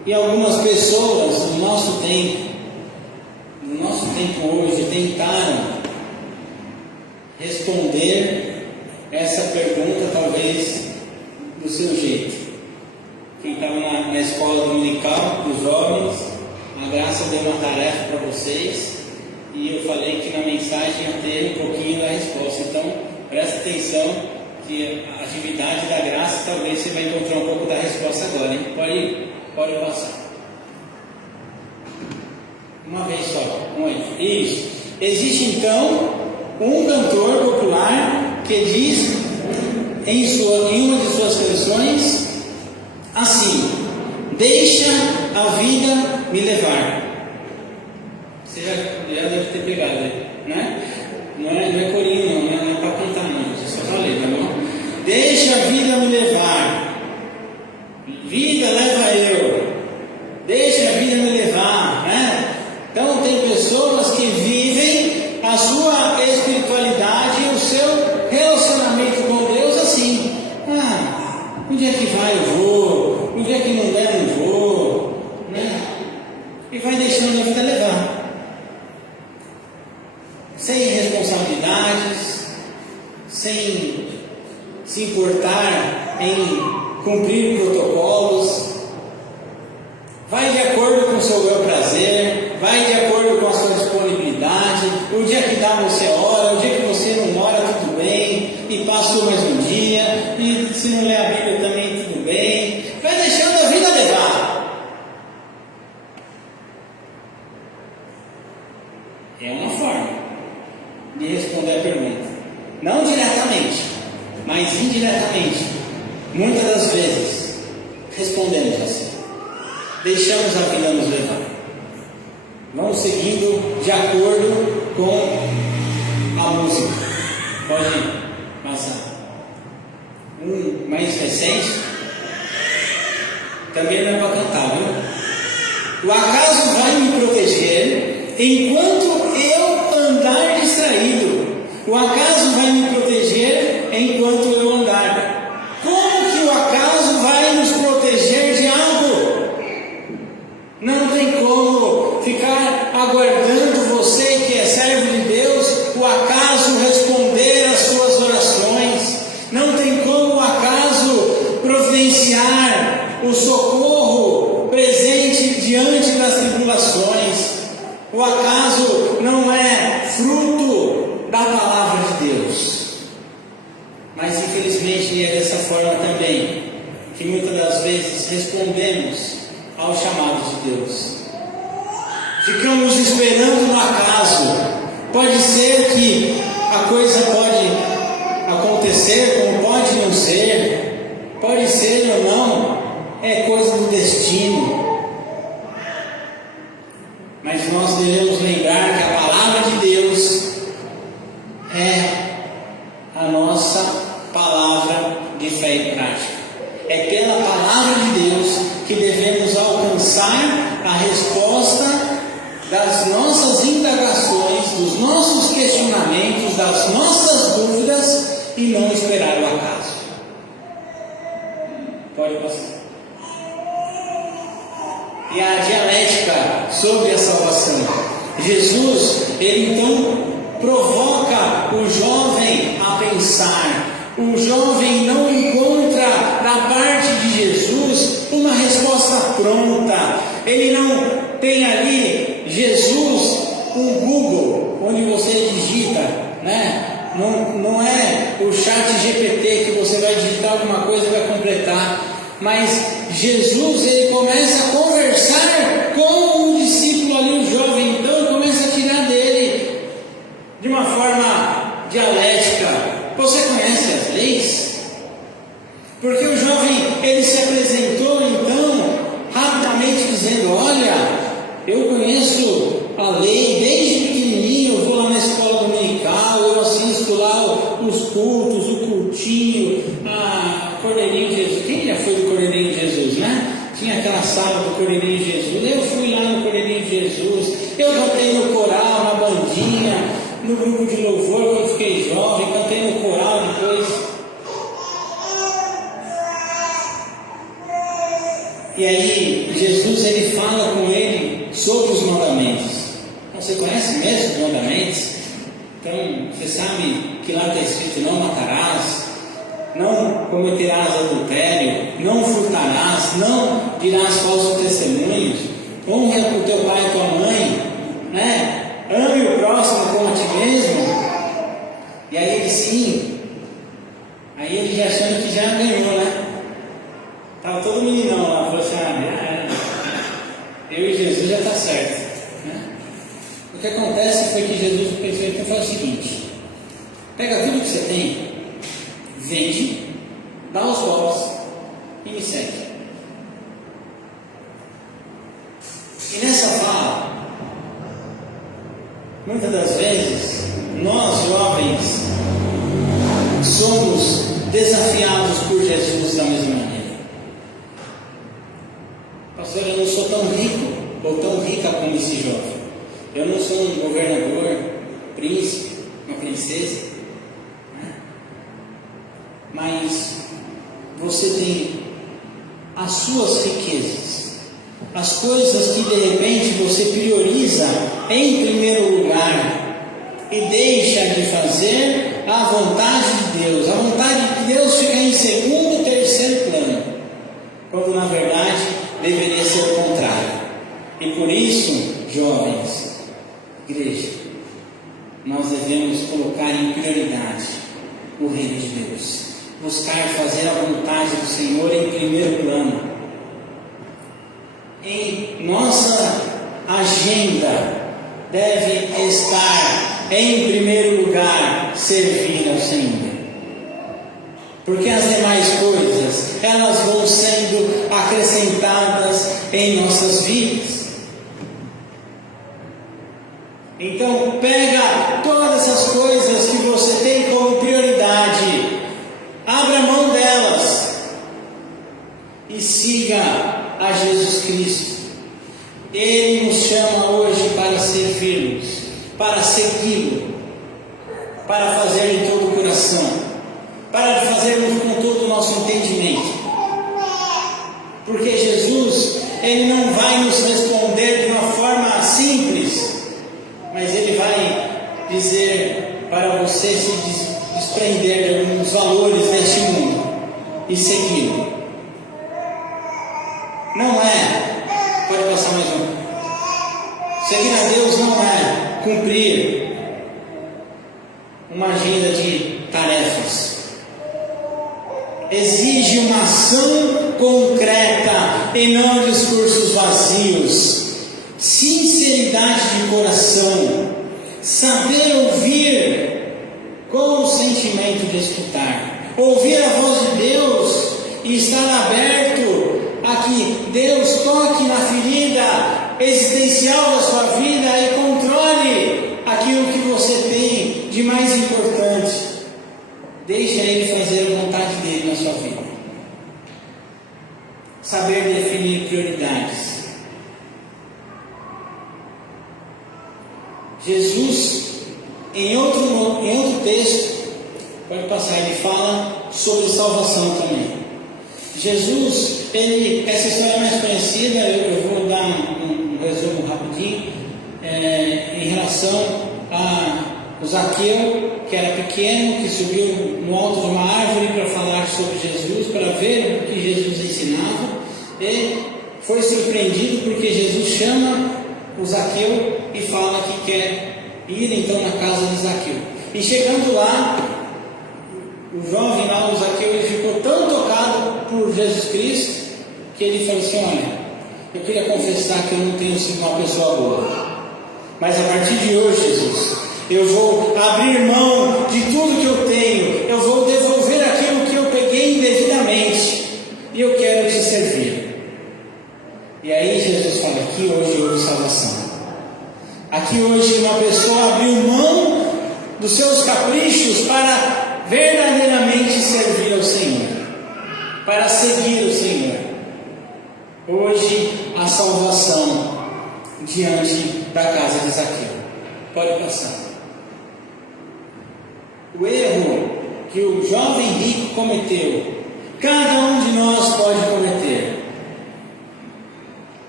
E algumas pessoas no nosso tempo hoje, tentaram responder essa pergunta talvez do seu jeito. Quem estava na escola dominical dos jovens, a Graça deu uma tarefa para vocês, e eu falei que na mensagem ia ter um pouquinho da resposta. Então, presta atenção que a atividade da Graça, talvez você vai encontrar um pouco da resposta agora, hein? Pode passar. Uma vez só. Isso. Existe então um cantor popular que diz em uma de suas canções assim: deixa a vida me levar. Você já deve ter pegado aí, né? Não é corinho não é para cantar não, é só para ler, tá bom? Deixa a vida me levar, vida leva eu, deixa a vida me levar, né? Então tem pessoas que vivem a sua espiritualidade e o seu relacionamento com Deus assim: o dia que vai eu vou, o dia que não der eu não vou, né? E vai deixando a vida levar, sem responsabilidade com o seu bel prazer, vai de acordo com a sua disponibilidade. O dia que dá você ora, o dia que você não ora, tudo bem, e passou mais um dia, e se não lê a Bíblia também, tudo bem. Vai deixando a vida levar. É uma forma de responder a pergunta. Não diretamente, mas indiretamente. Muitas das vezes respondemos assim. Deixamos a vida nos levar. Vamos seguindo de acordo com a música. Pode passar. Um mais recente. Também não é para cantar, viu? O acaso vai me proteger enquanto eu andar distraído. O acaso vai me proteger enquanto eu andar. Como que o acaso vai nos proteger de algo? Não tem como ficar aguardando você que é servo de Deus, o acaso responder às suas orações. Não tem como o acaso providenciar o socorro presente diante das tribulações. O acaso não é fruto da palavra de Deus. Mas infelizmente é dessa forma também que muitas das vezes respondemos ao chamado de Deus. Ficamos esperando no acaso. Pode ser que a coisa pode acontecer, como pode não ser. Pode ser ou não, é coisa do destino. Mas nós devemos lembrar que a palavra de Deus é a nossa palavra de fé e prática. É pela palavra de Deus que devemos alcançar a resposta das nossas indagações, dos nossos questionamentos, das nossas dúvidas e não esperar o acaso. Pode passar. E a dialética sobre a salvação. Jesus, ele então provoca o jovem a pensar. O jovem não encontra da parte de Jesus uma resposta pronta. Ele não tem ali Jesus, um Google, onde você digita, né? Não é o chat GPT que você vai digitar alguma coisa e vai completar. Mas Jesus, ele começa a conversar com o discípulo ali, o jovem. Então ele começa a tirar dele de uma forma dialética. Você conhece as leis? Porque o jovem, ele se apresentou então rapidamente dizendo: olha, eu conheço a lei desde pequenininho, eu vou lá na escola dominical, eu assisto lá os cultos, o cultinho, a Cordeirinho de Jesus. Quem já foi do Cordeirinho de Jesus, né? Tinha aquela sala do Cordeirinho de Jesus. Eu fui lá no Cordeirinho de Jesus, eu cantei no coral, na bandinha, no grupo de louvor quando eu fiquei jovem, cantei no coral depois. E aí Jesus, ele fala com ele sobre os mandamentos. Você conhece mesmo os mandamentos? Então você sabe que lá está escrito: não matarás, não cometerás adultério, não furtarás, não dirás falsos testemunhos, honra o teu pai e tua mãe, né? Ame o próximo como a ti mesmo. E aí ele sim, aí ele já achando que já ganhou, né? Estava todo meninão lá, falou assim: eu e Jesus já está certo, né? O que acontece foi que Jesus pensou: então faz o seguinte, pega tudo que você tem, vende, dá os pobres e me segue. E nessa fala, muitas das vezes, nós jovens somos desafiados por Jesus da mesma maneira. Pastor, eu não sou tão rico ou tão rica como esse jovem. Eu não sou um governador, príncipe, uma princesa, né? Mas você tem as suas riquezas, as coisas que de repente você prioriza em primeiro lugar e deixa de fazer a vontade de Deus. A vontade de Deus fica em segundo, terceiro plano, quando na verdade deveria ser o contrário. E isso, jovens, igreja, nós devemos colocar em prioridade o reino de Deus, buscar fazer a vontade do Senhor em primeiro plano. Em nossa agenda deve estar em primeiro lugar servir ao Senhor, porque as demais coisas elas vão sendo acrescentadas em nossas vidas. Então pega todas essas coisas que você tem como prioridade, abra mão delas e siga a Jesus Cristo. Ele nos chama hoje para servirmos, para segui-lo, para fazer em todo o coração, para fazermos com todo o nosso entendimento. Porque Jesus, Ele não vai nos responder de uma forma simples, mas Ele vai dizer para você se desprender de alguns valores deste mundo e segui-lo. Não é, pode passar mais um. Seguir a Deus não é cumprir uma agenda de tarefas. Exige uma ação concreta e não discursos vazios. Sinceridade de coração, saber ouvir com o sentimento de escutar, ouvir a voz de Deus e estar aberto a que Deus toque na ferida existencial da sua vida e controle aquilo que você tem de mais importante. Deixa Ele fazer a vontade dele na sua vida. Saber definir prioridades. Jesus, em outro texto, pode passar, ele fala sobre salvação também. Jesus, essa história é mais conhecida, eu vou dar um resumo rapidinho, em relação a Zaqueu, que era pequeno, que subiu no alto de uma árvore para falar sobre Jesus, para ver o que Jesus ensinava, e foi surpreendido porque Jesus chama o Zaqueu e fala que quer ir então na casa de Zaqueu. E chegando lá, o jovem lá, o Zaqueu, ele ficou tão tocado por Jesus Cristo que ele falou assim: olha, eu queria confessar que eu não tenho sido uma pessoa boa, mas a partir de hoje, Jesus, eu vou abrir mão de tudo que eu tenho, eu vou devolver aquilo que eu peguei indevidamente e eu quero te servir. E aí Jesus fala: aqui hoje houve salvação. Aqui hoje uma pessoa abriu mão dos seus caprichos para verdadeiramente servir ao Senhor, para seguir o Senhor. Hoje a salvação diante da casa de Zaqueu. Pode passar. O erro que o jovem rico cometeu, cada um de nós pode cometer.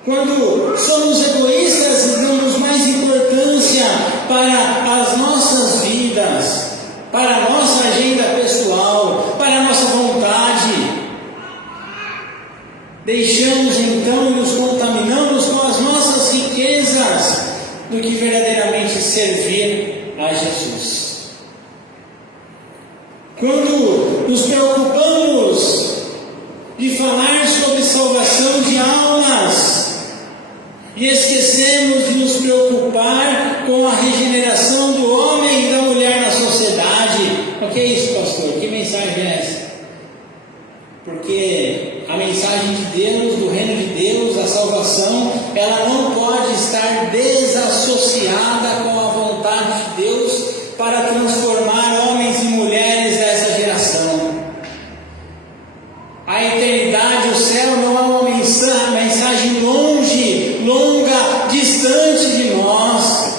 Quando somos egoístas e damos mais importância para as nossas vidas, para a nossa agenda pessoal, para a nossa vontade, deixamos então e nos contaminamos com as nossas riquezas do que verdadeiramente servir a Jesus. Quando nos preocupamos de falar sobre salvação de almas e esquecemos de nos preocupar com a regeneração do homem e da mulher na sociedade, o que é isso, pastor? Que mensagem é essa? Porque a mensagem de Deus, do reino de Deus, a salvação, ela não pode estar desassociada com a vontade de Deus para transformar homens e mulheres dessa geração. A eternidade, o céu, não é uma mensagem longa, distante de nós,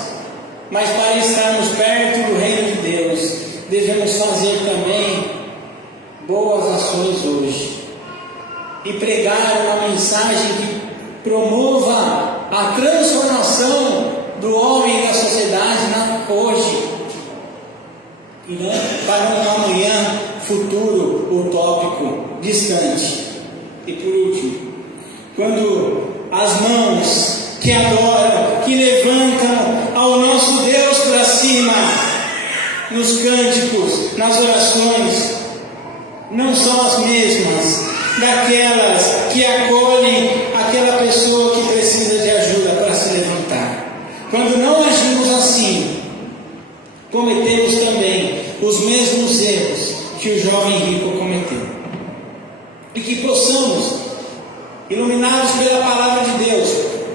mas para estarmos perto do reino de Deus, devemos fazer também boas ações hoje e pregar uma mensagem que promova a transformação do homem e da sociedade hoje, e não para um amanhã futuro utópico, distante. E por último, quando as mãos que adoram, que levantam ao nosso Deus para cima, nos cânticos, nas orações, não são as mesmas daquelas que acolhem aquela pessoa que precisa de ajuda para se levantar. Quando não agimos assim, cometemos também os mesmos erros que o jovem rico cometeu. E que possamos, iluminados pela palavra de Deus,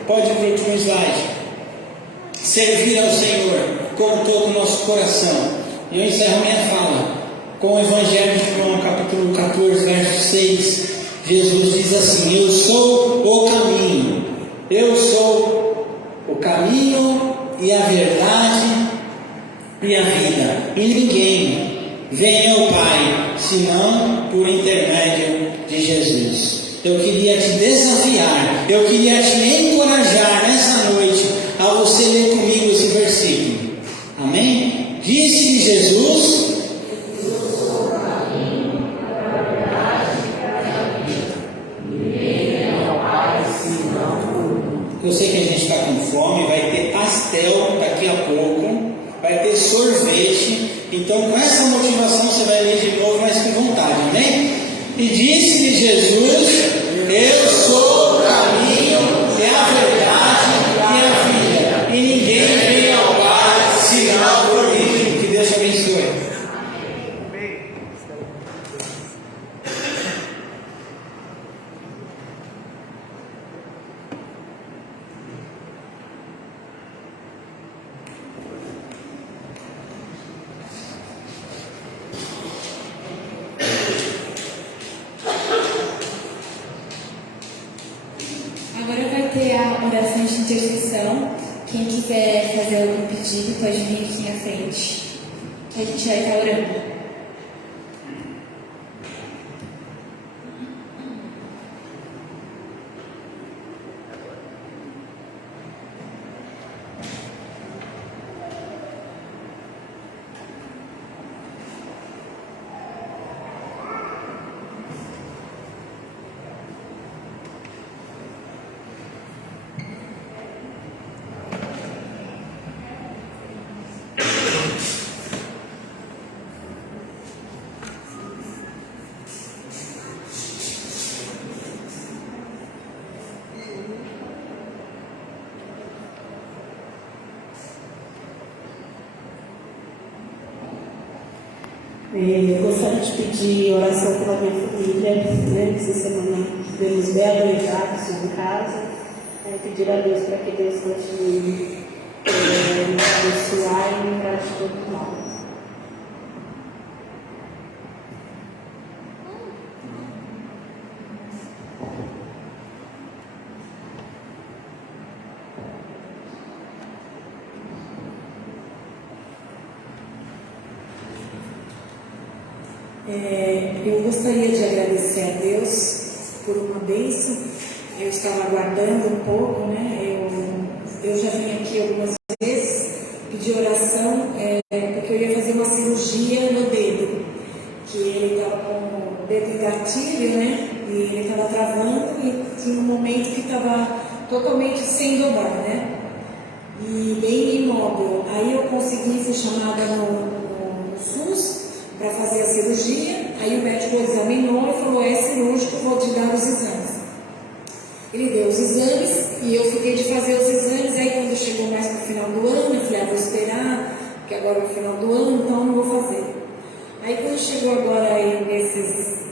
pode ir para o último slide, servir ao Senhor com todo o nosso coração. E eu encerro minha fala com o Evangelho de João, capítulo 14, verso 6. Jesus diz assim: eu sou o caminho, eu sou o caminho e a verdade e a vida, e ninguém vem ao Pai senão por intermédio de Jesus. Eu queria te desafiar, eu queria te encorajar nessa noite a você ler comigo esse versículo. Amém? Disse-lhe Jesus: eu sei que a gente está com fome, vai ter pastel daqui a pouco, vai ter sorvete, então com essa motivação você vai ler de novo, mas com vontade, amém? E disse-lhe Jesus: eu sou o caminho, e a verdade e a vida, e ninguém vem ao Pai senão por mim. Que Deus te abençoe. Agora vai ter a oração de intercessão. Quem quiser fazer algum pedido pode vir aqui na frente, que a gente vai estar orando. Eu gostaria de pedir oração pela minha família, né? Essa semana tivemos bem alejados em casa. Pedir a Deus para que Deus continue nos abençoar e nos livrar de todo mal. Eu gostaria de agradecer a Deus por uma bênção. Eu estava aguardando um pouco, né? Eu já vim aqui algumas vezes pedir oração, porque eu ia fazer uma cirurgia no dedo, que ele estava com o dedo em gatilho, né? E ele estava travando e tinha um momento que estava totalmente sem dobrar, né? E bem imóvel. Aí eu consegui ser chamada no SUS para fazer a cirurgia. Aí o médico examinou e falou: é cirúrgico, vou te dar os exames. Ele deu os exames e eu fiquei de fazer os exames. Aí quando chegou mais no final do ano, eu falei: vou esperar, porque agora é o final do ano, então não vou fazer. Aí quando chegou agora aí nesses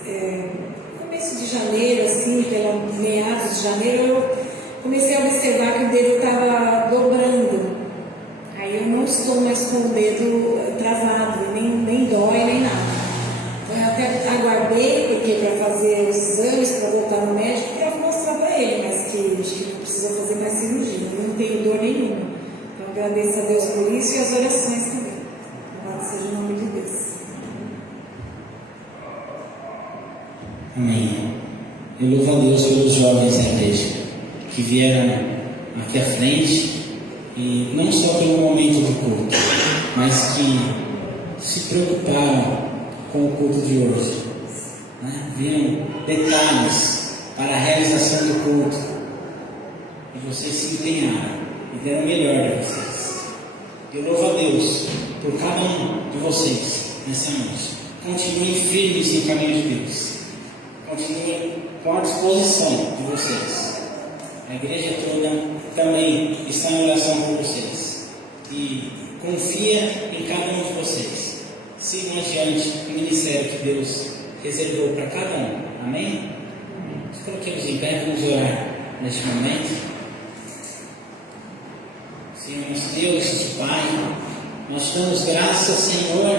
começo de janeiro, assim, pela meados de janeiro, eu comecei a observar que o dedo estava dobrando. Aí eu não estou mais com o dedo travado, nem dói, nem nada. Então eu até aguardei, porque para fazer os exames, para voltar no médico, para mostrar para ele, mas que acho que não precisa fazer mais cirurgia, eu não tenho dor nenhuma. Então agradeço a Deus por isso e as orações também. Louvado seja o nome de Deus. Amém. Eu louvo a Deus pelos jovens da igreja que vieram aqui à frente, e não só pelo momento do culto, mas que se preocuparam com o culto de hoje, né? Viram detalhes para a realização do culto. e vocês se empenharam e deram o melhor de vocês. Eu louvo a Deus por cada um de vocês nessa noite. Continuem firmes no caminho de Deus. Continuem com a disposição de vocês. A igreja toda também está em oração por vocês. E confia em cada um de vocês. Sigam adiante o ministério que Deus reservou para cada um. Amém? Coloquemos em pé, vamos orar neste momento. Senhor nosso Deus e Pai, nós te damos graças, Senhor,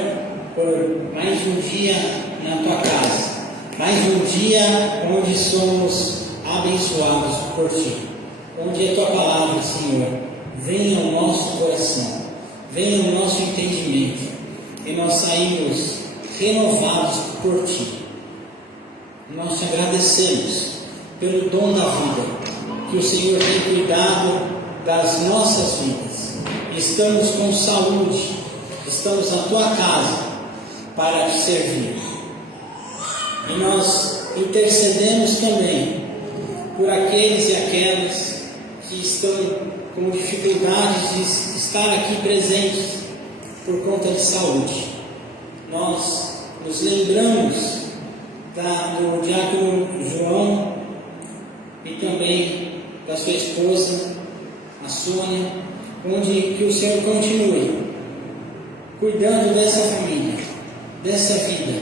por mais um dia na tua casa. Mais um dia onde somos abençoados por ti. Onde a tua palavra, Senhor, venha ao nosso coração, venha ao nosso entendimento. E nós saímos renovados por ti. Nós te agradecemos pelo dom da vida, que o Senhor tem cuidado das nossas vidas. Estamos com saúde, estamos na tua casa para te servir. E nós intercedemos também por aqueles e aquelas que estão com dificuldades de estar aqui presentes por conta de saúde. Nós nos lembramos do diácono João e também da sua esposa, a Sônia, onde que o Senhor continue cuidando dessa família, dessa vida.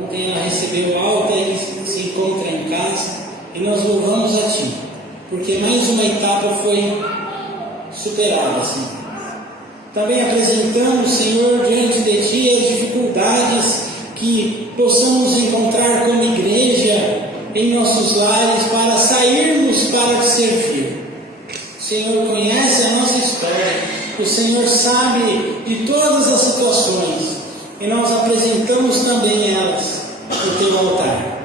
Ontem ela recebeu alta e se encontra em casa, e nós louvamos a Ti, porque mais uma etapa foi superada, Senhor. Também apresentamos, Senhor, diante de Ti as dificuldades que possamos encontrar como igreja em nossos lares para sairmos para Te servir. O Senhor conhece a nossa história, o Senhor sabe de todas as situações, e nós apresentamos também elas no Teu altar.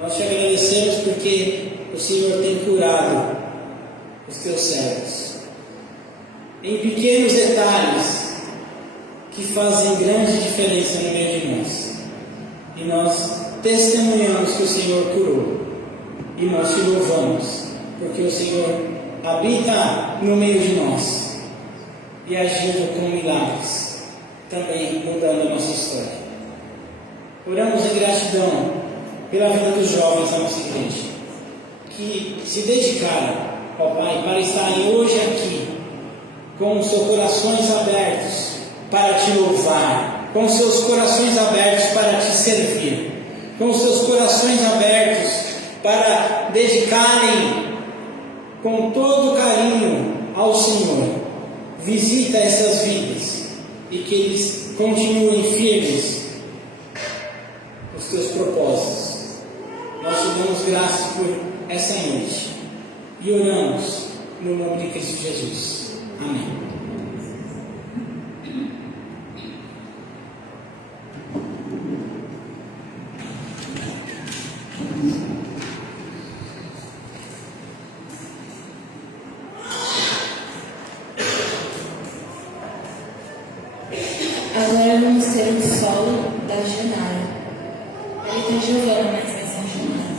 Nós Te agradecemos porque o Senhor tem curado os Teus servos em pequenos detalhes que fazem grande diferença no meio de nós. E nós testemunhamos que o Senhor curou. E nós Te louvamos, porque o Senhor habita no meio de nós e agindo com milagres, também mudando a nossa história. Oramos em gratidão pela vida dos jovens da nossa igreja, que se dedicaram, ó Pai, para estarem hoje aqui, com os seus corações abertos para Te louvar, com os seus corações abertos para Te servir, com os seus corações abertos para dedicarem com todo carinho ao Senhor. Visita essas vidas e que eles continuem firmes nos Teus propósitos. Nós Te damos graças por essa noite e oramos no nome de Cristo Jesus. Amém. Agora vamos ter um solo da Janara. Ele tem Giovana, mas vai ser Janara.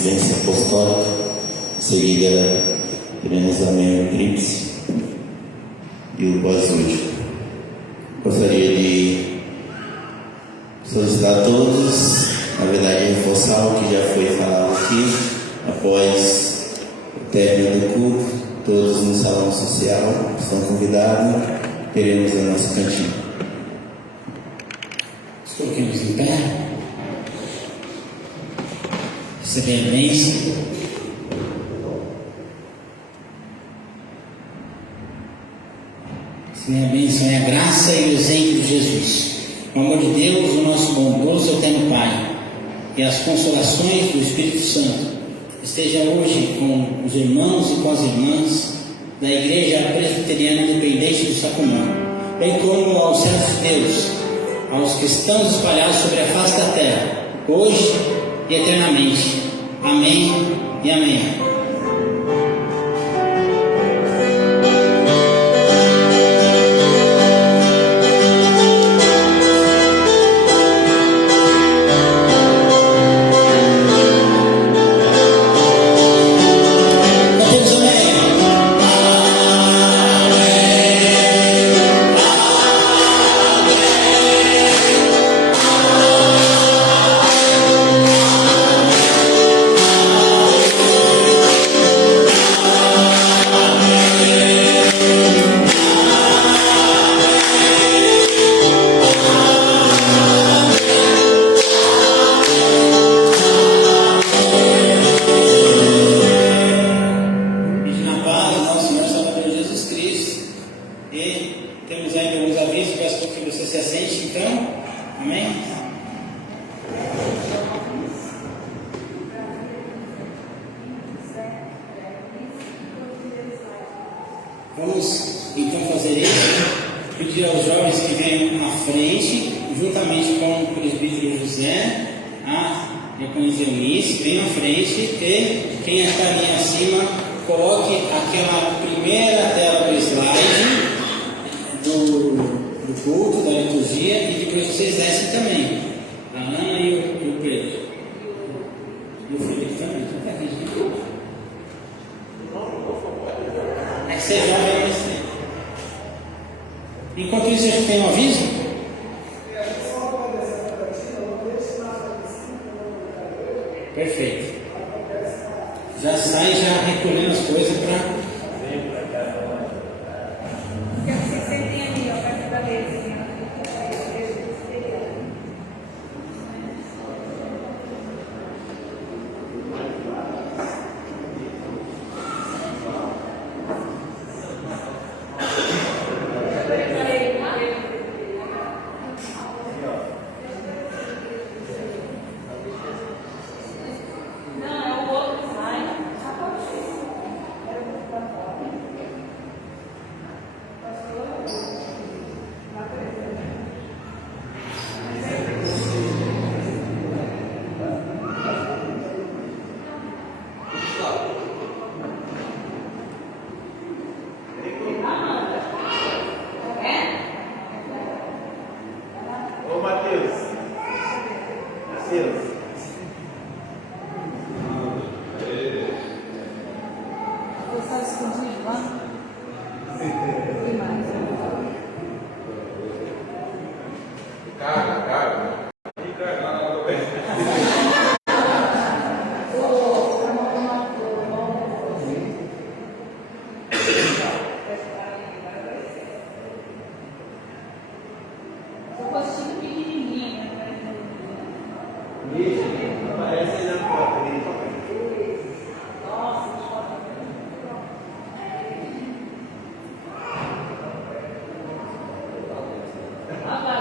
residência apostólica. Em seguida, teremos a meia eclipse e o pós-último. Gostaria de solicitar a todos, na verdade, reforçar o que já foi falado aqui. Após o término do culto, todos no salão social estão convidados. Teremos a nossa cantina. Coloquemos em pé. Receber a bênção. Receber a bênção é a graça e o exemplo de Jesus. O amor de Deus, o nosso bondoso eterno Pai, e as consolações do Espírito Santo esteja hoje com os irmãos e com as irmãs da Igreja Presbiteriana Independente do Sacomã, bem como aos servos de Deus, aos cristãos espalhados sobre a face da terra, hoje e eternamente. Amém e amém. Vamos então fazer isso, pedir aos jovens que venham à frente, juntamente com o presbítero José, a diaconisa Eunice, venham à frente e quem está ali acima, coloque aquela primeira tela do slide do culto, da liturgia, e depois vocês descem também. A Ana e o Pedro. E o Felipe também. É que vocês já vão descer. Enquanto isso, a gente tem um aviso? Perfeito. Já sai já recolhendo as coisas para... Ah,